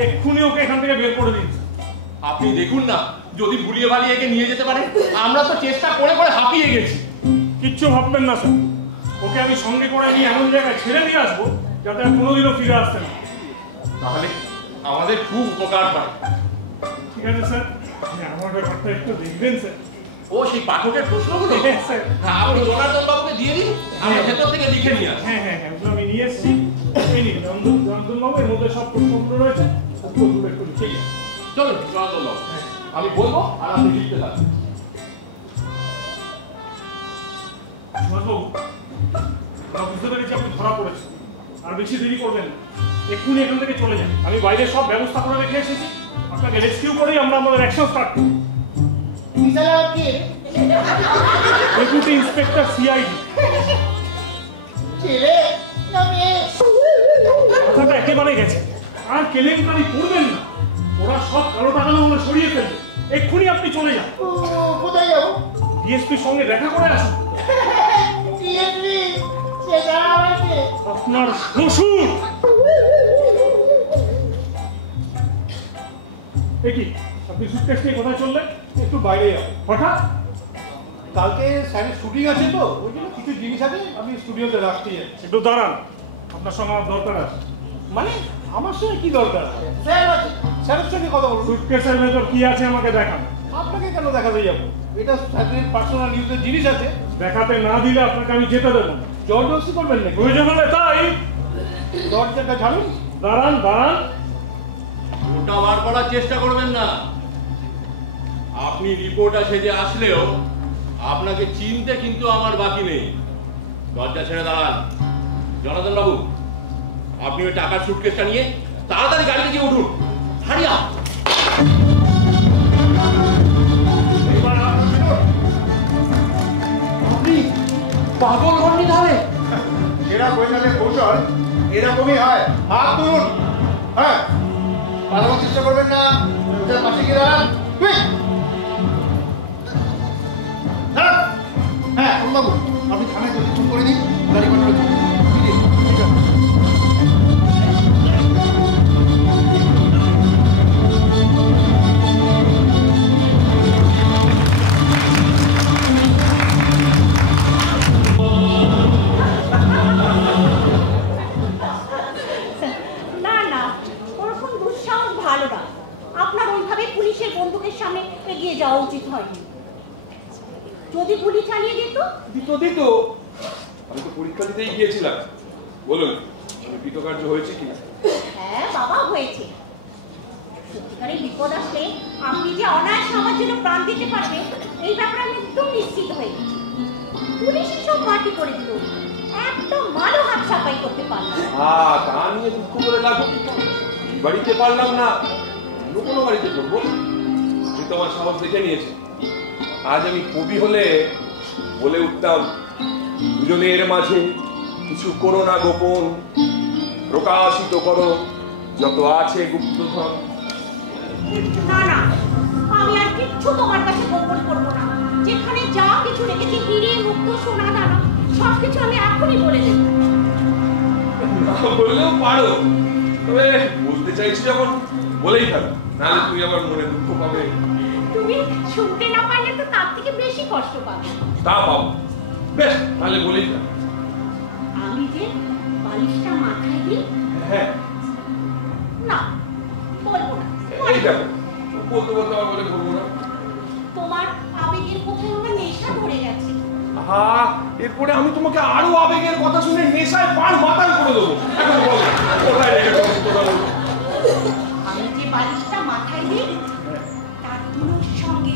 এক্ষুনি ওকে এখান থেকে বের করে দিন। আপনি দেখুন না, যদি ভুলিয়ে বাড়িয়ে একে নিয়ে যেতে পারেন। আমরা তো চেষ্টা করে করে হাঁপিয়ে গেছি। কিচ্ছু ভাববেন না স্যার, ওকে আমি সঙ্গে করে নিয়ে এমন জায়গায় ছেড়ে দিয়ে আসবো যাতে আর কোনোদিনও ফিরে আসতে না। তাহলে আমাদের খুব উপকার পায়। ঠিক আছে স্যার, আপনি আমার ব্যাপারটা একটু দেখবেন স্যার। ও সেই পাঠকের প্রশ্নগুলো হ্যাঁ স্যার। আপনি জনার্দন বাবুকে দিয়ে দিন, আমি ভেতর থেকে লিখে নিয়ে আসি। হ্যাঁ হ্যাঁ হ্যাঁ, ওগুলো আমি নিয়ে এসেছি। এই নিন জনার্দন বাবু, এর মধ্যে সব প্রশ্নগুলো রয়েছে, উত্তরগুলো একটু লিখে নিন। চলুন জনার্দন বাবু, আমি বলবো আর আপনি লিখতে থাকুন। সুভাষবাবু, আমরা বুঝতে পেরেছি আপনি ধরা পড়েছেন, আর বেশি দেরি করবেন না। এক্ষুনি এখান থেকে চলে যান। আমি বাইরে সব ব্যবস্থা করে রেখে এসেছি, আপনাকে রেস্কিউ করেই আমরা আমাদের অ্যাকশন স্টার্ট করি। Deputy inspector CID. ছেলে না মেয়ে? কথাটা একেবারে গেছে, আর কেলেঙ্কারি করবেন না। ওরা সব কালো টাকা আমরা সরিয়ে ফেলবে। এক্ষুনি আপনি চলে যান। কোথায় যাবো? ডিএসপির সঙ্গে দেখা করে আসুন। ডিএসপি সেটা আমাকে আপনার শ্বশুর। কি আপনি সুটকেস নিয়ে কোথায় চললেন? একটু বাইরে যাবো। হঠাৎ? কালকে স্যারের শুটিং আছে তো, ওই জন্য কিছু জিনিস আছে আমি স্টুডিওতে রাখতে যাচ্ছি। একটু দাঁড়ান, আপনার সঙ্গে আমার দরকার আছে। মানে আমার সঙ্গে কি দরকার আছে? স্যারের সঙ্গে কথা বলুন। সুটকেসের ভেতর কি আছে আমাকে দেখান। আপনাকে কেন দেখাতে যাবো? এটা স্যারের পার্সোনাল ইউজের জিনিস আছে। দেখাতে না দিলে আপনাকে আমি যেতে দেবো না। জবরদস্তি করবেন নাকি? প্রয়োজন হলে তাই। দরজাটা ঝাড়ুন। দাঁড়ান দাঁড়ান। ওটা বার করার চেষ্টা করবেন না। আপনি রিপোর্টার সেজে আসলেও আপনাকে চিনতে কিন্তু আমার বাকি নেই। দরজা ছেড়ে দাঁড়ান। জনার্দন বাবু, আপনি ওই টাকার সুটকেসটা নিয়ে তাড়াতাড়ি গাড়িতে গিয়ে উঠুন। হারিয়া আপনি পাগল হননি তাহলে? এরা বৈজ্ঞানিক কৌশল এরকমই হয়। হাত তুলুন। হ্যাঁ, পালানোর চেষ্টা করবেন না। ওদের পাশে গিয়ে দাঁড়ান। হ্যাঁ, বাবু আপনি থানায় জলদি ফোন করে দিন, গাড়ি পাঠানো ঠিক আছে। না না, ওরকম দুঃসাহস ভালো না। আপনার ওইভাবে পুলিশের বন্দুকের সামনে এগিয়ে যাওয়া উচিত হয়নি। যদি গুলি চালিয়ে দিত? দিত। আমি তো পরীক্ষা দিতেই গিয়েছিলাম। বলুন, আমি কৃতকার্য হয়েছে কি? হ্যাঁ বাবা, হয়েছে। সত্যিকারের বিপদ আসলে আপনি যে অনায়াসে আমার জন্য প্রাণ দিতে পারবে, এই ব্যাপারে আমি একদম নিশ্চিত হয়ে গেছি। পুলিশই সব মাটি করে দিল, একদম মালও হাত সাফাই করতে পারল। তা নিয়ে দুঃখ করে লাভ কি? এই বাড়িতে পারলাম না, অন্য কোনো বাড়িতে করবো। আমি তোমার সাহস দেখে নিয়েছি। আজ আমি কবি হলে বলে উঠতাম, দুজনের মাঝে কিছু করো না গোপন, প্রকাশিত করো যত আছে গুপ্তধন। না না, আমি আর কিচ্ছু তোমার কাছে গোপন করবো না। যেখানে যা কিছু রেখেছি, হিরে মুক্ত সোনা দানা, সবকিছু আমি এখনই বলে দেব। বললেও পারো, তবে বলতে চাইছি যখন বলেই থাকো, নাহলে তুমি আমার মনে দুঃখ পাবে। তুমি শুনতে না পারলে তো তার থেকে বেশি কষ্ট পাবে। তা পাবো, বেশ তাহলে বলেই থাকো। আমি যে বালিশটা মাথায় দিই। হ্যাঁ, না বলবো না। এই দেখো, বলতে বলতে আমার বলে বলবো না। তোমার আবেগের কোথায় আমার নেশা ধরে গেছে। এরপরে আমি তোমাকে আরো আবেগের কথা শুনে নেশায় পান মাতাল করে দেবো। এখন বলো, কোথায় রেখে দেবো? আমি যে বালিশটা মাথায় দিই, তার দুটোর সঙ্গে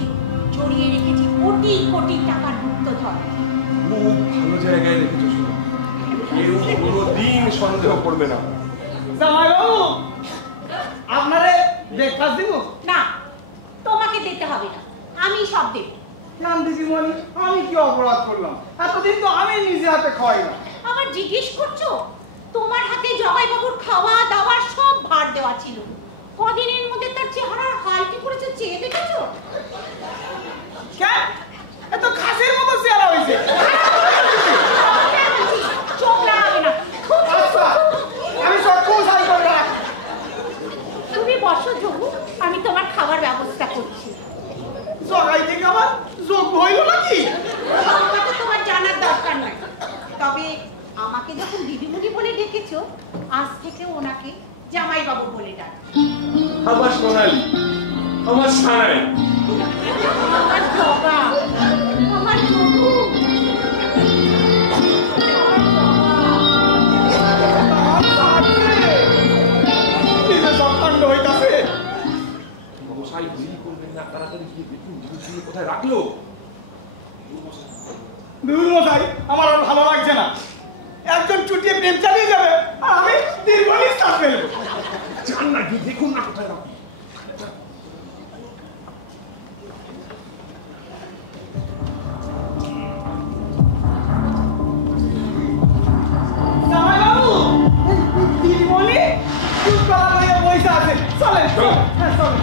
জড়িয়ে রেখেছি কোটি কোটি টাকার গুপ্তধন। খুব ভালো জায়গায় রেখেছো, শুনো, কেউ কোনোদিন সন্দেহ করবে না। জামাইবাবু, আপনারে ব্রেকফাস্ট দিব? না, তোমাকে দিতে হবে না, আমি সব দেব। নাম দিদিমণি, আমি কি অপরাধ করলাম? এতদিন তো আমি নিজে হাতে খাওয়াই না। আবার জিজ্ঞেস করছো? তোমার হাতে জগাইবাবুর খাওয়া দাওয়া সব ভার দেওয়া ছিল। কদিনের মধ্যে তার চেহারার হাল কি করেছে চেয়ে দেখেছো? কেন? এত খাসির মতো চেহারা হয়েছে। চোখ লাগাবে না। আমি সত্যি সাই করবো না। তুমি বসো যোগু, আমি তোমার খাবার ব্যবস্থা করছি। জগাই থেকে আমার যোগ্য হইল নাকি? তো তোমার জানার দরকার নাই। তবে আমাকে যখন দিদিমণি বলে ডেকেছো, আজ থেকে ওনাকে জামাইবাবু বলে ডাক। আমার সোনালি, আমার সানাই, আমার জগা, আমার যোগু, তাড়াতাড়ি গিয়ে দেখুন জিনিসগুলো কোথায় রাখলো। আমার আর ভালো লাগছে না। একজন চুটিয়ে প্রেম চালিয়ে যাবে আর আমি দীর্ঘনিশ্বাস ফেলবো। জান না কি দেখুন না কোথায় রাখো। জামাইবাবু, দিদিমণি চুপ করা হয়ে বসে আছে, চলেন চলেন। হ্যাঁ চলেন।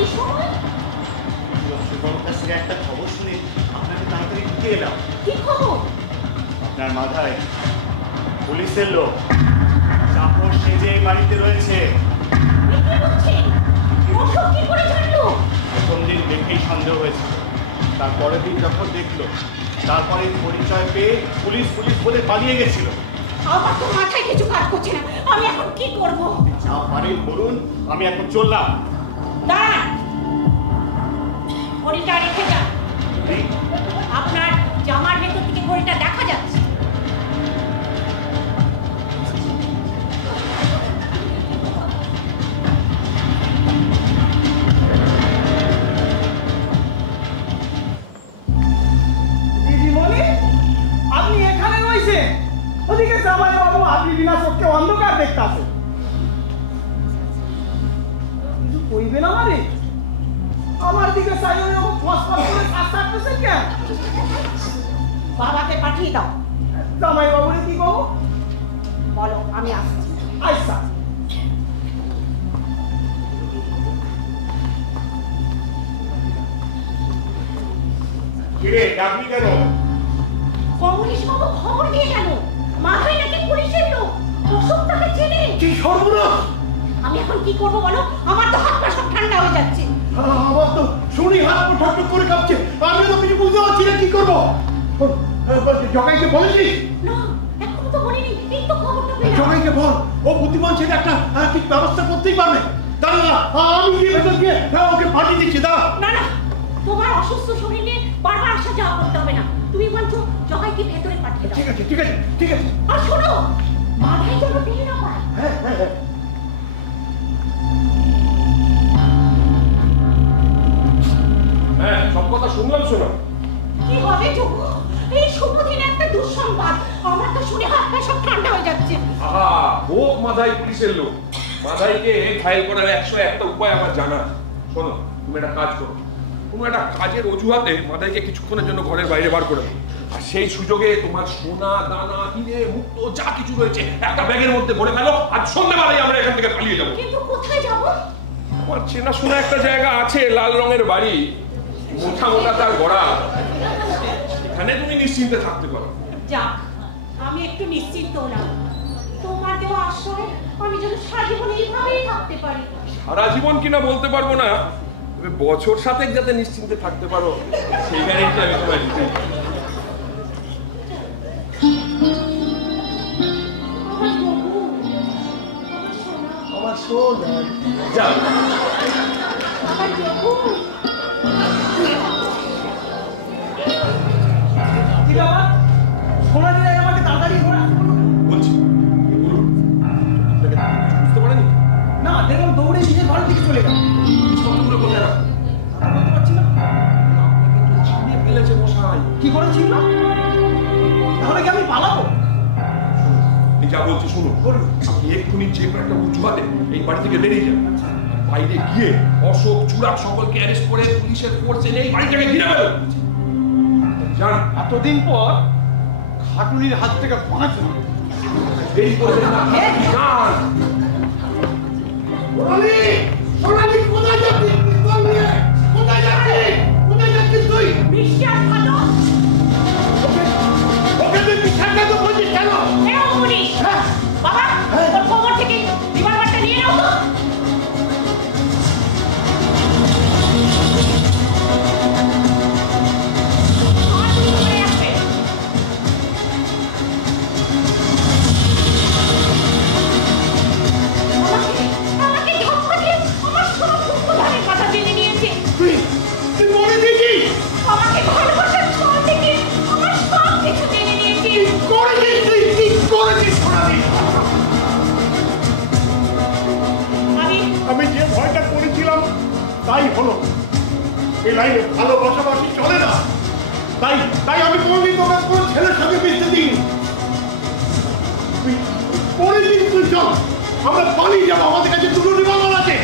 এই সময় সুগমের কাছ থেকে একটা খবর শুনে আপনাকে তাড়াতাড়ি ঢুকে এলাম। কি খবর? আপনার মাথায় পুলিশের লোক চাপড় সেজে এই বাড়িতে রয়েছে। আপনি কি বলছেন? ওসব কি করে জানলো? প্রথম দিন দেখেই সন্দেহ হয়েছিল, তারপরের দিন যখন দেখলো তারপরে পরিচয় পেয়ে পুলিশ পুলিশ বলে পালিয়ে গেছিল। আমার তো মাথায় কিছু কাজ করছে না, আমি এখন কি করব? যা পারেন বলুন, আমি এখন চললাম। দাঁড়ান, ঘড়িটা রেখে যান। আপনার জামার ভেতর থেকে ঘড়িটা দেখা যাচ্ছে। দিদিমণি, আপনি এখানে রয়েছেন? ওদিকে জামাইবাবু আপনি বিনা চোখে অন্ধকার দেখতে আসেন। কিছু কইবেন আমারে? আমার দিকে চাই ওরকম ফসফস করে কাজ কাটতেছেন কেন? বাবাকে পাঠিয়ে দাও। জামাইবাবুরে কি কব? বলো আমি আসছি। আচ্ছা। কিরে ডাকবি কেন? কমলেশ বাবু খবর দিয়ে গেল, মাথায় নাকি পুলিশের লোক। অশোক তাকে চেনে। কি সর্বনাশ! আমি এখন কি করবো বলো? আমার তো হাত পা সব ঠান্ডা হয়ে যাচ্ছে। আমার তো শুনি হাত পা ঠকঠক করে কাঁপছে। আমি তো কিছু বুঝতে পারছি না কি করবো। জগাইকে বলেছিস? না, এখনো তো বলিনি, এই তো খবরটা পেলাম। জগাইকে বল, ও বুদ্ধিমান ছেলে, একটা ঠিক ব্যবস্থা করতেই পারবে। দাঁড়া, আমি গিয়ে ভেতর গিয়ে ওকে পাঠিয়ে দিচ্ছি। দাঁড়া। না না, তোমার অসুস্থ শরীর নিয়ে বারবার আসা যাওয়া করতে হবে না। তুমি বলছো জগাইকে ভেতরে পাঠিয়ে দাও। ঠিক আছে ঠিক আছে ঠিক আছে। আর শোনো, মাথায় যেন টেনে না পায়। হ্যাঁ হ্যাঁ হ্যাঁ। হ্যাঁ সব কথা শুনলাম। শোনো কি হবে যোগু? এই শুভ দিনে একটা দুঃসংবাদ। আমার তো শুনে হাত পা সব ঠান্ডা হয়ে যাচ্ছে। আহা, হোক মাধাই পুলিশের লোক, মাধাইকে ঘায়েল করার 101টা উপায় আমার জানা। শোনো, তুমি একটা কাজ করো, কোনো একটা কাজের অজুহাতে মাধাইকে কিছুক্ষণের জন্য ঘরের বাইরে বার করে দাও। আর সেই সুযোগে তোমার সোনা দানা হিরে মুক্ত যা কিছু রয়েছে একটা ব্যাগের মধ্যে ভরে ফেলো, আর সন্ধ্যেবেলায় আমরা এখান থেকে পালিয়ে যাবো। কিন্তু কোথায় যাব? আমার চেনাশোনা একটা জায়গা আছে, লাল রঙের বাড়ি, মোটা মোটা তার গড়া, এখানে তুমি নিশ্চিন্তে থাকতে পারো। যাক, আমি একটু নিশ্চিন্ত হলাম। তোমার দেওয়া আশ্রয় আমি যেন সারা জীবন এইভাবেই থাকতে পারি। সারা জীবন কিনা বলতে পারবো না, তবে বছর সাথে যাতে নিশ্চিন্তে থাকতে পারো সেই গ্যারেন্টি আমি তোমায় দিতে। আমার যোগু, আমার সোনা, আমার সোনা। যাও। আমার যোগু। কি বাবা, সোনা দিলে আমাকে তাড়াতাড়ি ঘরে আসতে বলুন। বলছি বলুন, আপনাকে বুঝতে পারেনি? না, দেখলাম দৌড়ে নিজের ঘরের দিকে চলে গেল। জিনিসপত্রগুলো কোথায় রাখো? বলতে পারছি না। আপনাকে তো ছিনিয়ে ফেলেছে মশাই। কি করে ছিল? তাহলে কি আমি পালাবো? এই যা বলছি শুনুন, বলুন। আপনি এক্ষুনি যে কোনো একটা অজুহাতে এই বাড়ি থেকে বেরিয়ে যান। বাইরে গিয়ে অশোক চূড়াক সকলকে অ্যারেস্ট করে পুলিশের ফোর্স এনে এই বাড়িটাকে ঘিরে ফেলুন। জান, এতদিন পর খাটুনির হাত থেকে বাঁচলাম। দেরি করবেন না। জান। সোনালি, সোনালি কোথায় যাচ্ছিস? পিস্তল নিয়ে কোথায় যাচ্ছিস? কোথায় যাচ্ছিস তুই? বিশ্বাস ভালো। ওকে তুই বিশ্বাস করতে বলছিস কেন? এও পুলিশ। হ্যাঁ। বাবা, হ্যাঁ। ওর খবর থেকে রিভলভারটা নিয়ে নাও তো। আর তুমি ঘরে আসবে। আমাকে ধাক্কা দিয়ে আমার সব গুপ্তধনের কথা জেনে নিয়েছে। তুই শোনো, এই লাইনে ভালোবাসাবাসি চলে না, তাই তাই আমি কোনোদিন তোমার কোনো ছেলের সঙ্গে মিশতে দিই। পরে দিন তুই চল, আমরা পালিয়ে যাবো, আমাদের কাছে দুটো রিভলভার আছে,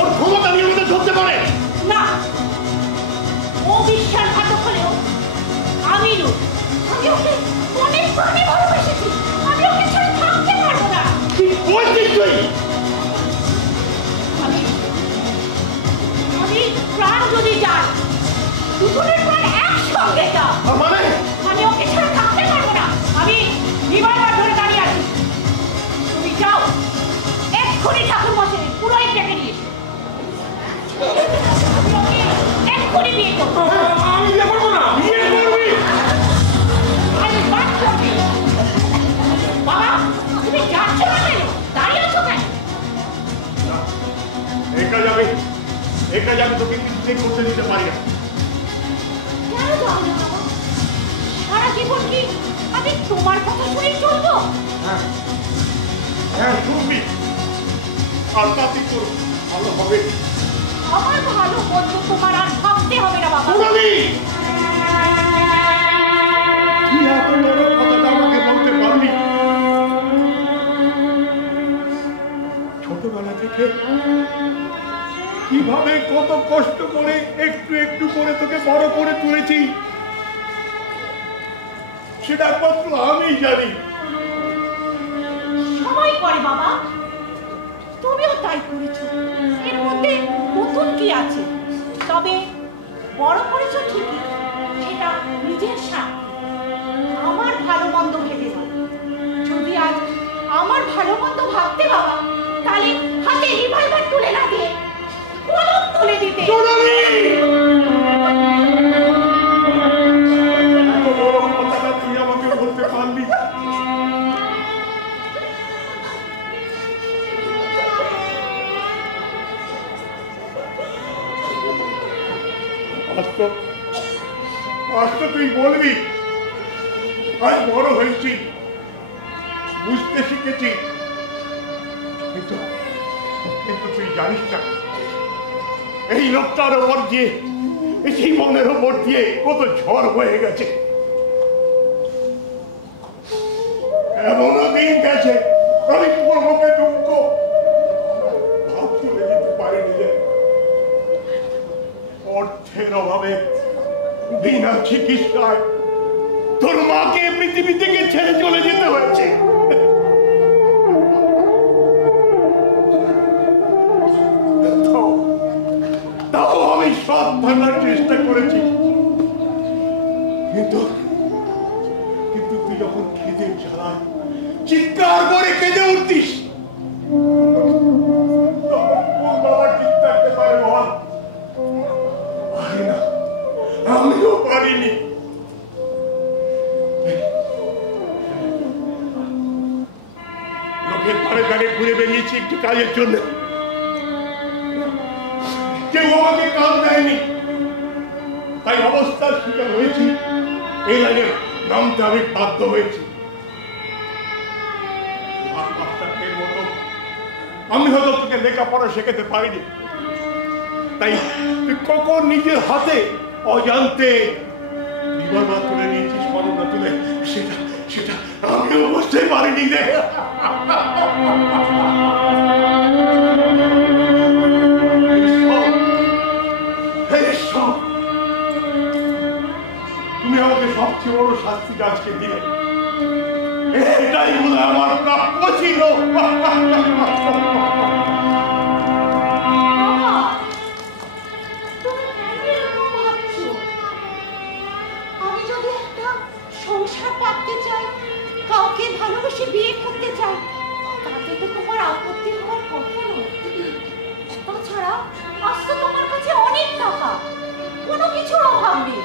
ওর ক্ষমতা নিয়ে আমাদের ধরতে পারে না। ও বিশ্বাসঘাতক হলেও আমি নই। আমি ওকে অনেক প্রাণে ভালোবেসেছি, আমি ওকে ছাড়া থাকতে পারবো না। কি বলছিস তুই? আমি প্রাণ যদি যাই, দুজনের প্রাণ একসঙ্গে যা। মানে আমি ওকে ছাড়া থাকতে পারবো না। আমি রিভলভার ধরে দাঁড়িয়ে আছি, তুমি যাও এক্ষুনি ঠাকুর মশাই পুরোই ডেকে নিয়ে এক্ষুনি বিয়ে করবো। আমি বিয়ে করবো না। বিয়ে করবি? আমি বাদ করবি। বাবা, তুমি যাচ্ছ না কেন? দাঁড়িয়ে আছো কেন? এই কাজ আমি তোকে কিছুতেই করতে দিতে পারি না। কেন যাও না বাবা? সারা জীবন কি আমি তোমার কথা শুনেই চলবো? হ্যাঁ শুনবি, আর তাতে তোর ভালো হবে। আমার ভালো মন্দ তোমার আর ভাবতে হবে না বাবা। সোনালি, তুই এত বড় কথাটা আমাকে বলতে পারলি? ছোটবেলা থেকে কিভাবে কত কষ্ট করে একটু একটু করে তোকে বড় করে তুলেছি, সেটা একমাত্র আমি জানি। সবাই করে বাবা, তুমিও তাই করেছো। এর মধ্যে নতুন কি আছে? তবে বড় করেছো ঠিকই, সেটা নিজের স্বার্থে। আমার ভালো মন্দ ভেবে না। যদি আজ আমার ভালো মন্দ ভাবতে বাবা, তাহলে হাতে রিভলভার তুলে না দিয়ে কলম তুলে দিতে। এত বড় কথাটা তুই আমাকে বলতে পারলি? আজ তো তুই বলবি, আজ বড় হয়েছি, বুঝতে শিখেছি, কিন্তু তুই জানিস না এই লোকটার ওপর দিয়ে, এই জীবনের ওপর দিয়ে কত ঝড় হয়ে গেছে। এমনও দিন গেছে আমি তোর মুখে দুঃখ ভাব তুলে দিতে পারিনি রে। অর্থের অভাবে বিনা চিকিৎসায় তোর মাকে পৃথিবী থেকে ছেড়ে চলে যেতে হয়েছে। তাও আমি সব ভাঙার চেষ্টা করেছি, কিন্তু তুই যখন খেতে জ্বালায় চিৎকার করে কেঁদে উঠতিস, তখন কোন বাবা ঠিক থাকতে পারে বল? পারি না, আমিও পারিনি। লোকের ধারে ধারে ঘুরে বেরিয়েছি একটু কাজের জন্য, কেউ আমাকে কাজ দেয়নি, তাই অবস্থার শিকার হয়েছি, এই লাইনে নামতে আমি বাধ্য হয়েছি। আমি হয়তো তোকে লেখাপড়া শেখাতে পারিনি, তাই তুই কখন নিজের হাতে অজান্তে রিভলভার তুলে নিয়েছিস, স্মরণা তুলে, সেটা সেটা আমিও বুঝতে পারিনি রে। তুমি আমাকে সবচেয়ে বড় শাস্তিটা আজকে দিলে, এটাই বলে আমার প্রাপ্য ছিল। আমি যদি একটা সংসার পাততে চাই, কাউকে ভালোবেসে বিয়ে করতে চাই, তাতে তো তোমার আপত্তি হওয়ার কথা নয়। তাছাড়া আজ তো তোমার কাছে অনেক টাকা, কোনো কিছুর অভাব নেই,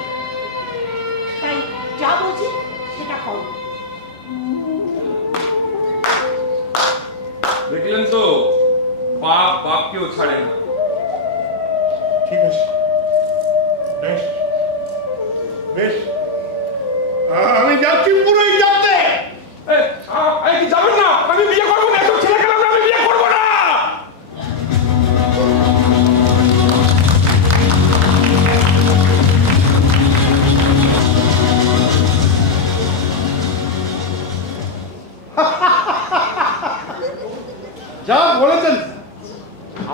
তাই যা বলছি সেটা করো। দেখলেন তো, বাপ বাপকেও ছাড়ে না। ঠিক আছে, বেশ বেশ, আমি যাচ্ছি পুরোই যাচ্ছে। যাবেন না, আমি বিয়ে করবো না, ছেলে কেন আমি বিয়ে করবো না। যা বলেছেন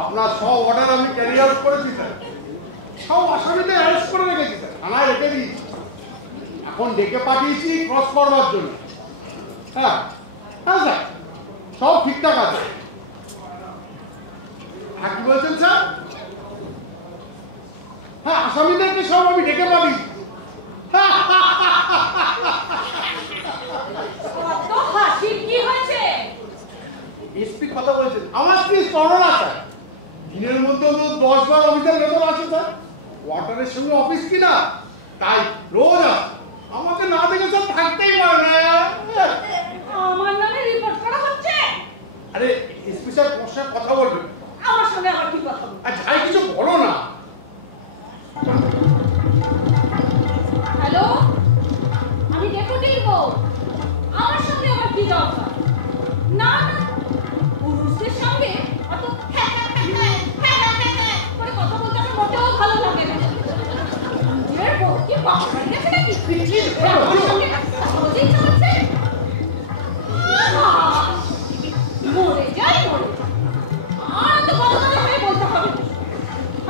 আপনার সব অর্ডার আমি ক্যারি আউট করেছি স্যার। সব আসামিদের অ্যারেস্ট করে রেখেছি স্যার, থানায় রেখে দিয়েছি। এখন ডেকে পাঠিয়েছি ক্রস করবার জন্য। হ্যাঁ হ্যাঁ স্যার, সব ঠিকঠাক আছে। হ্যাঁ কি বলছেন স্যার? হ্যাঁ আসামিদেরকে সব আমি ডেকে পাঠিয়েছি। কি হয়েছে? এসপি কথা বলেছেন। আমার স্ত্রী স্মরণা স্যার, দিনের মধ্যে 10-বার অফিসের বেতন আছে স্যার। ওয়াটারের সঙ্গে অফিস কিনা, তাই রোজ আসে। আমাকে না দেখে স্যার থাকতেই পারে না। আমার নামে রিপোর্ট করা হচ্ছে। আরে এসপি স্যার তোমার সঙ্গে কথা বলবেন। আমার সঙ্গে আবার কি কথা বলবেন? আর যাই কিছু বলো না। হ্যালো, আমি ডেপুটি বউ। আমার সঙ্গে আবার কি দরকার? না না, পুরুষদের সঙ্গে অত করে কথা বলতে আমার মোটেও ভালো লাগে না। নিজের বউ কি বাবা গেছে নাকি? আমার সঙ্গে কথা বলতে ইচ্ছা হচ্ছে? মরে যাই মরে যাই, আর তো কথা হয়ে বলতে হবে না।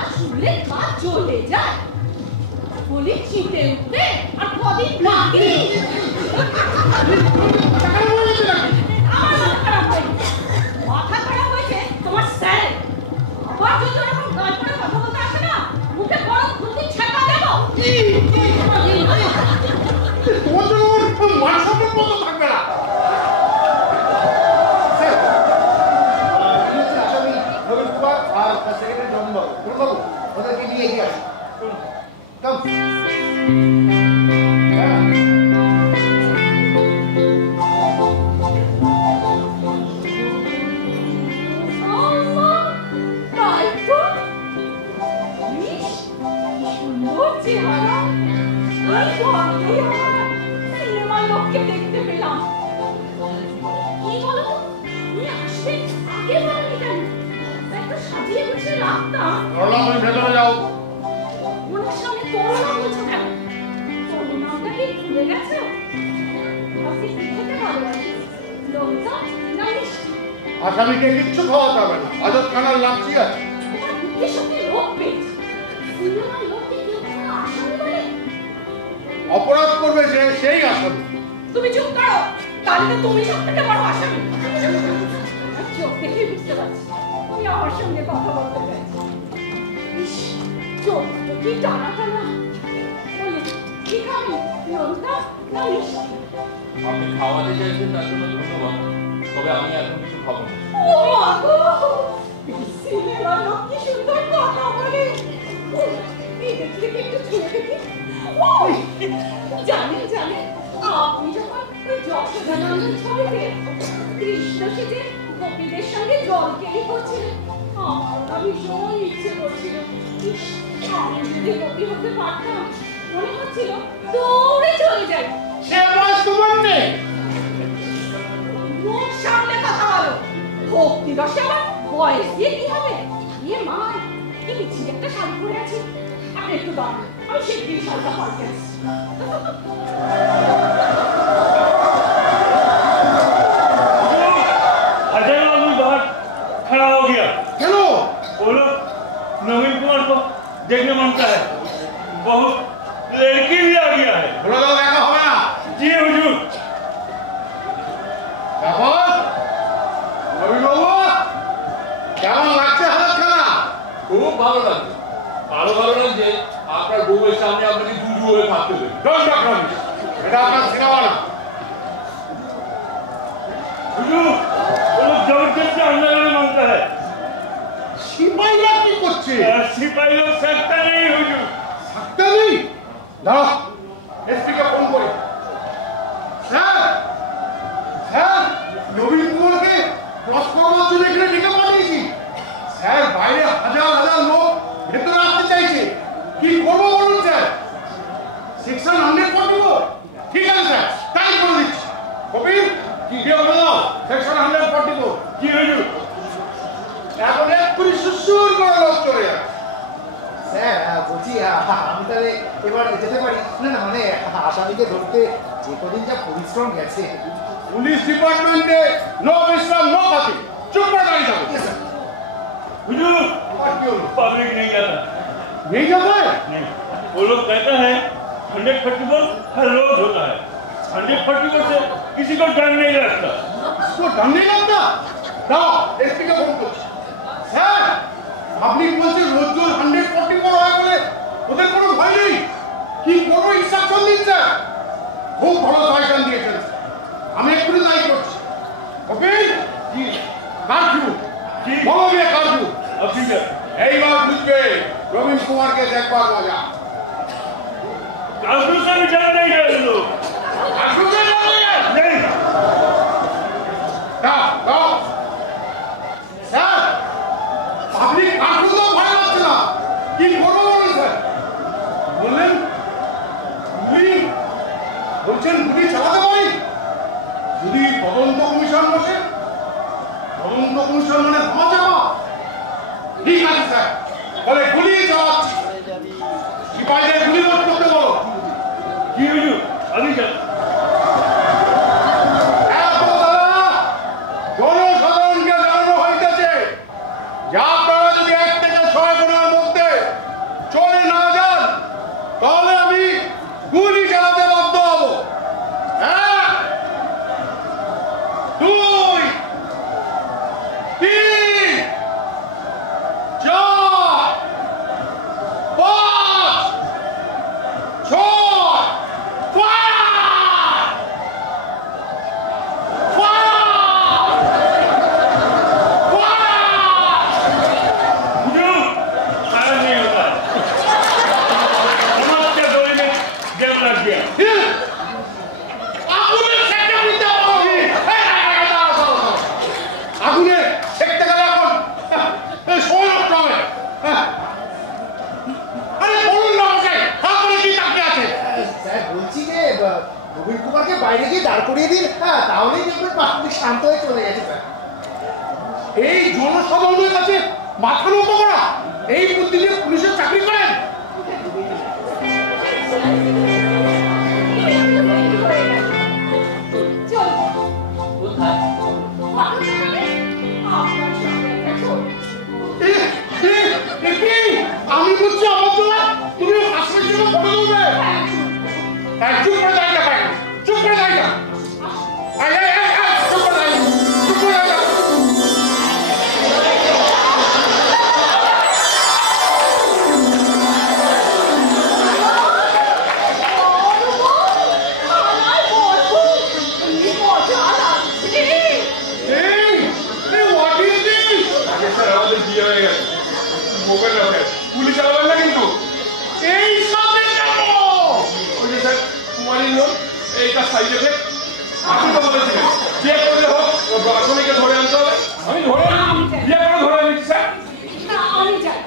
আর শুনলে কাজ চলে যায়। বলি চিনতে উঠতে আর কদিন বাকি। মাথা খারাপ হয়েছে তোমার স্যার। আবার যদি এরকম গাল করে কথা বলতে আসে না, মুখে বড় খুঁটি ছেঁকা দেবো। তোমার জন্য মান সম্মান মতো থাকবে না। আসামি রবীন্দ্র কুমার আর সেক্রেটারি জন্মবাবু, বাবু ওদেরকে নিয়ে এগিয়ে আসুন। সিনেমার লোককে দেখতে পেলাম। কি বলো তো, তুমি আসবে আগে বলনি কেন? একটু সাজিয়ে গুছিয়ে রাখতাম। করোনা তুমি ভেতরে যাও। ওনার সামনে করোনা বলছো কেন? করোনাটা কি ভুলে গেছো? আপনি কি খেতে ভালোবাসেন? লঙ্কা না মিষ্টি? আসামিকে কিচ্ছু খাওয়াতে হবে না, হাজত খানার লাচ্ছি আছে। তোমার বুদ্ধি সত্যি লোক পেয়েছে। সিনেমার লোককে কেউ কোনো আসামি বলে? অপরাধ করবে সেই আসামি। তুমি চুপ করো, তাহলে তুমি সব থেকে বড় আসামি। চোখ দেখেই বুঝতে পারছি তুমি আমার সঙ্গে কথা বলতে চাইছো। ইস, চোখ তো কি টানা টানা। বলো, কি খাবে? লঙ্কা না মিষ্টি? আপনি খাওয়াতে চাইছেন তার জন্য ধন্যবাদ, তবে আমি এখন কিছু খাবো না। ও মা গো, সিনেমার লোক কি সুন্দর কথা বলে। এই দেখলে কি একটু ছুঁয়ে দেখি। জানেন জানেন, আপনি যখন ওই যশোদানন্দের ছবিতে কৃষ্ণ সেজে গোপীদের সঙ্গে জল কেলি করছিলেন, আমার না ভীষণ ইচ্ছে করছিল আমি যদি গোপী হতে পারতাম। মনে হচ্ছিল দৌড়ে চলে যাই। সে বয়স তোমার নেই। মুখ সামনে কথা বলো। ভক্তি রসে আমার বয়স দিয়ে কি হবে? এ মা, কি বিচ্ছিরি একটা শাড়ি পরে আছি। আপনি একটু দাঁড়ান, আমি শিগগিরই শাড়িটা পাল্টে আসছি। अजय बाबू बाहर खड़ा हो गया। কেন? बोलो, नवीन कुमार को देखने मांगता है। बहुत लड़की भी आ गया है। বলে দাও, দেখা হবে না। जी हुजूर। এখন রবিবাবু কেমন লাগছে হাজত খানা? খুব ভালো লাগছে, ভালো লাগছে। আপনার বউয়ের সামনে আপনাকে জুজু হয়ে থাকতে দেবেন। Don't talk rubbish. এটা আপনার সিনেমা না। हुजूर, वो लोग जबरदस्ती अंदर आने मांगता है। সিপাহীরা কি করছে? सिपाही लोग सकता नहीं हुजूर। থাকতে নেই। দাঁড়া, এসপিকে ফোন করে। স্যার, স্যার, নবীন কুমারকে ক্রস করবার জন্য এখানে ডেকে পাঠিয়েছি। স্যার, বাইরে হাজার হাজার লোক ভেতরে আসতে চাইছে। কি করবো বলুন স্যার? সেকশন 144। ঠিক আছে স্যার, তাই করে দিচ্ছি। কবির, কি বলে দাও? সেকশন 144। जी हुजूर। এখন এক্ষুনি সুসুর করে লোক চলে যাবে। স্যার বলছি আমি তাহলে এবার যেতে পারি? না না, মানে আসামিকে ধরতে যে কদিন যা পরিশ্রম গেছে। পুলিশ ডিপার্টমেন্টে নো বিশ্রাম নো কাটি। चुप कर दाढ़ी जाओ हुजूर पब्लिक नहीं जाता नहीं जाता है नहीं वो लोग कहता है 100% हर रोज होता है 100% से किसी को डर नहीं लगता तो डर नहीं लगता दाओ एसपी का फोन करो স্যার আপনি বলছেন রোজ রোজ 144 হয় বলে ওদের কোনো ভয় নেই কি কোনো ইনস্ট্রাকশন দিন স্যার খুব ভালো সাজেশন দিয়েছেন আমি এক্ষুনি তাই করছি ওকে জি কারফিউ জি বলো গিয়ে কারফিউ ঠিক আছে এইবার বুঝবে রবীন কুমারকে দেখবার মজা काफी से भी डर नहीं गए लोग কারফিউ কে नहीं দাও দাও স্যার আপনি কারফিউ তো ভয় লাগছে না কি করবো বলুন স্যার বললেন গুলি বলছেন গুলি চালাতে পারি যদি তদন্ত কমিশন বসে তদন্ত কমিশন মানে ধামা চাপা ঠিক আছে স্যার বলে গুলি চালাচ্ছি সিপাহীদের গুলি করতে বলো जी हुजूर अभी चल জনসাধারণকে জানানো হইতেছে যে আপনারা যদি 1 থেকে 6 গুণের মধ্যে চলে না যান তাহলে আমি গুলি চালাতে বাধ্য হব 1 2 3 4 5 6 हुजूर फायर नहीं होता समाज के गोली में जब लग गया আগুনে সেটা দিতে হবে আগুনে সেটা গেলে এখন সময় নষ্ট হবে আরে বলুন না আমাকে তারপরে কি তাকিয়ে আছে স্যার বলছি যে রবীন কুমারকে বাইরে গিয়ে দাঁড় করিয়ে দিন তাহলেই দেখবেন পাবলিক শান্ত হয়ে চলে গেছে স্যার এই জনসাধারণের কাছে মাথা নত করা এই বুদ্ধি দিয়ে পুলিশের চাকরি করেন আমি বুঝছি আমার জন্য তুমি আসলে জন্য ফটো দেবে চুপ করে দাঁড়িয়ে ভাই চুপ করে দাঁড়িয়ে চুপ করে দাঁড়িয়ে চুপ করে দাঁড়িয়ে স্যার আমাদের বিয়ে হয়ে গেছে মোবাইল রাখে গুলি চালাবেন না কিন্তু এই সাথে ওই যে স্যার কুমারী লোক এইটা সাইড এফেক্ট আপনি তো বলেছিলেন বিয়ে করে হোক আসামিকে ধরে আনতে হবে আমি ধরে বিয়ে করে ধরে আনছি স্যার না আমি যাই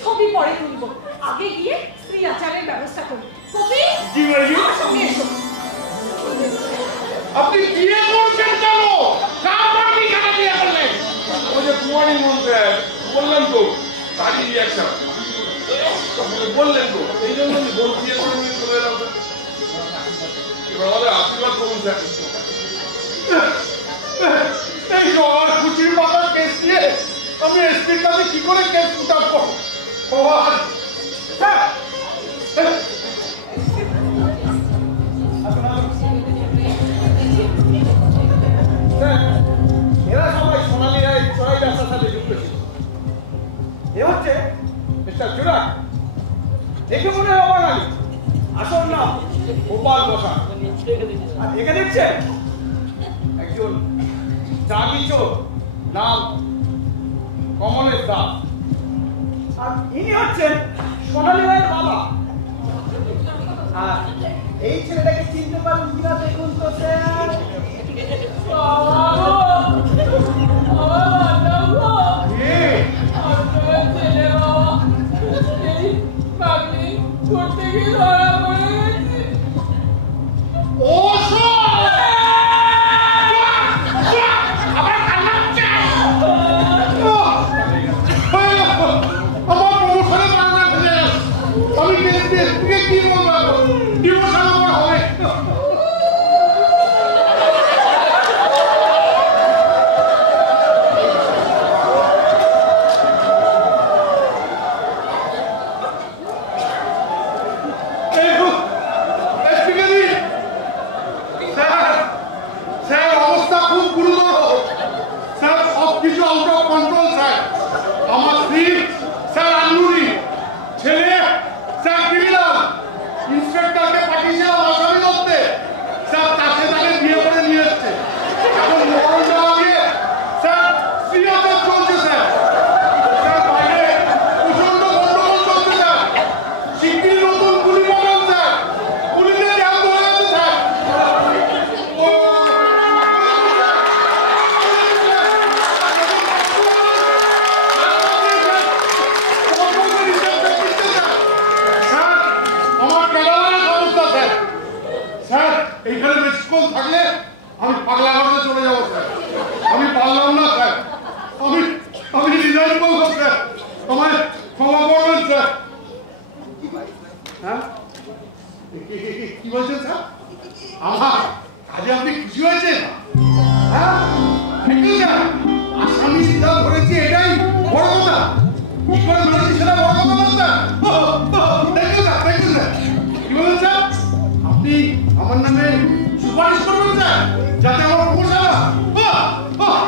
ছবি পরে তুলব আগে গিয়ে স্ত্রী আচারের ব্যবস্থা করি কবি जी भाई আমার সঙ্গে এসো আপনি বিয়ে করছেন কেন কার বাড়ি কেন বিয়ে করলেন ওই যে কুমারী মন্ত্রে বললাম তো তারই রিয়াকশন বললেন তো এই জন্য আমি বল বিয়ে করে নিয়ে চলে এলাম এবার আমাদের আশীর্বাদ করুন স্যার এই জল খুচির মাথার কেস দিয়ে আমি এসপির কাছে কি করে কেস উঠাবো ভগবান স্যার এরা সবাই সোনালী রায় চড়াই ব্যবসার সাথে যুক্ত ছিল এ হচ্ছে মিস্টার জুরা দেখে মনে হয় বাঙালি আসল নাম গোপাল বসা আর একে দেখছেন একজন জাগি চোর নাম কমলেশ দাস আর ইনি হচ্ছেন সোনালী রায়ের বাবা আর এই ছেলেটাকে চিনতে পারেন কিনা দেখুন তো স্যার করতে গিয়ে ধরা পড়ে গেছে ডিভোর্স আমার হবে যাবো স্যার। আমি পারলাম না স্যার, আমি রিজাইন করবো স্যার, আমায় ক্ষমা করবেন স্যার। হ্যাঁ কি বলছেন স্যার? আমার কাজে আপনি খুশি হয়েছেন? হ্যাঁ আসামি যা ধরেছি এটাই বড় কথা, কি করে ধরেছি সেটা বড় কথা না sir. Thank you sir, thank you sir. কি বলেন স্যার? আপনি আমার নামে সুপারিশ করবেন স্যার, যাতে আমার প্রমোশন হয়?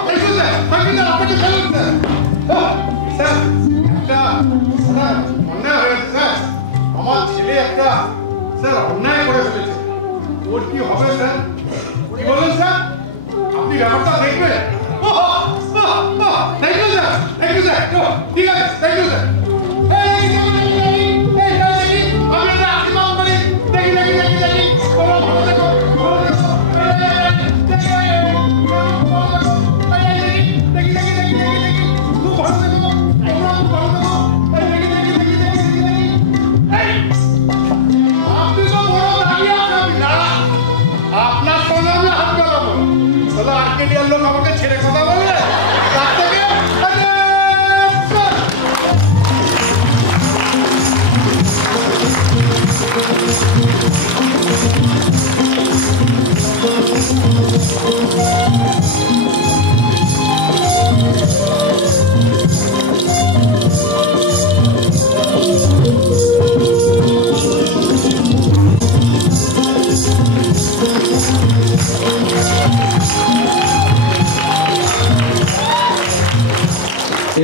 Thank you sir, thank you sir, আপনাকে স্যালুট স্যার। স্যার একটা অন্যায় হয়ে গেছে স্যার, আমার ছেলে একটা স্যার অন্যায় করে ফেলেছে, ওর কি হবে স্যার? কি বলেন স্যার? আপনি ব্যাপারটা দেখবেন? Thank you sir, thank you sir, ঠিক আছে, থ্যাংক ইউ স্যার। আপনার সঙ্গে আমি হাত মেলাবো, তাহলে আর্কেডিয়ার লোক আমাকে ছেড়ে কথা বলবে তার থেকে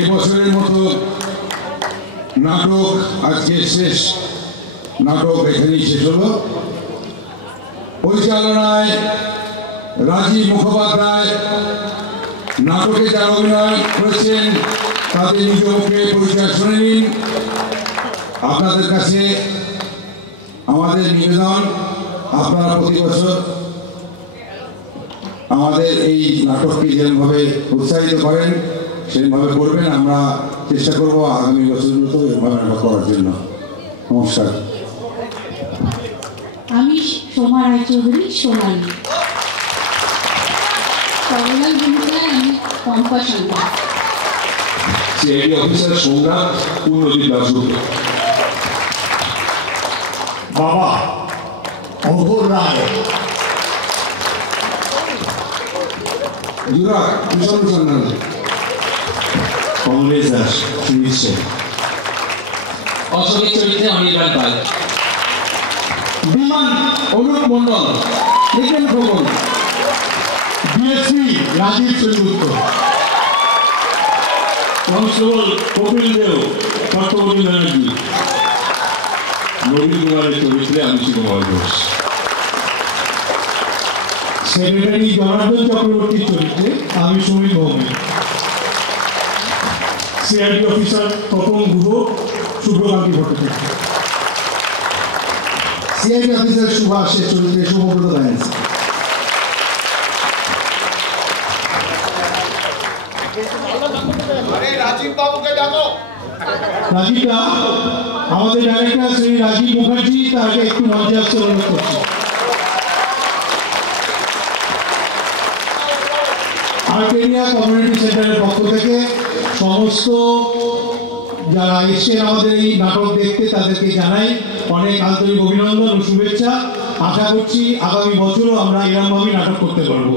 এবছরের মতো নাটক আজকে শেষ, নাটক এখানেই শেষ হলো। পরিচালনায় রাজীব মুখোপাধ্যায়, নাটকে যারা অভিনয় করেছেন তাদের নিজ মুখে পরিচয় শুনে নিন। আপনাদের কাছে আমাদের নিবেদন, আপনারা প্রতি বছর আমাদের এই নাটককে যেভাবে উৎসাহিত করেন সেভাবে করবেন, আমরা চেষ্টা করব আগামী বছরগুলোতে এভাবে নাটক করার জন্য। নমস্কার। আমি সোমা রায়চৌধুরী, সোনালী। সরলাল ভূমিকায় আমি পম্পা সান্যাল। CID officer Somnath Purnajit Dasgupta. বাবা অঘোর রায়। জুরা কিশোর সান্যাল। কমলেশ দাস, সুনীল সেন। অশোকের চরিত্রে অনির্বাণ পাল। বিমান অনুপ মন্ডল, নিকেন খোকন। ডিএসপি রাজীব সেনগুপ্ত। কনস্টেবল কপিল দেও, চট্টবর্তী ব্যানার্জি। নবীন কুমারের চরিত্রে আমি সুকুমার ঘোষ। সেক্রেটারি জনার্দন চক্রবর্তীর চরিত্রে আমি Samir Bhowmick. CID officer Tapan Guha, Shubhrakanti Bhattacharya. CID officer সুভাষের চরিত্রে শুভব্রত ব্যানার্জি। রাজীবদা, আমাদের ডাইরেক্টর শ্রী রাজীব মুখার্জি, তাকে একটু মঞ্চে আসতে অনুরোধ করছি। আর্কেডিয়া কমিউনিটি সেন্টারের পক্ষ থেকে সমস্ত যারা এসে আমাদের এই নাটক দেখতে তাদেরকে জানাই অনেক আন্তরিক অভিনন্দন ও শুভেচ্ছা। আশা করছি আগামী বছরও আমরা এরকমভাবেই নাটক করতে পারবো।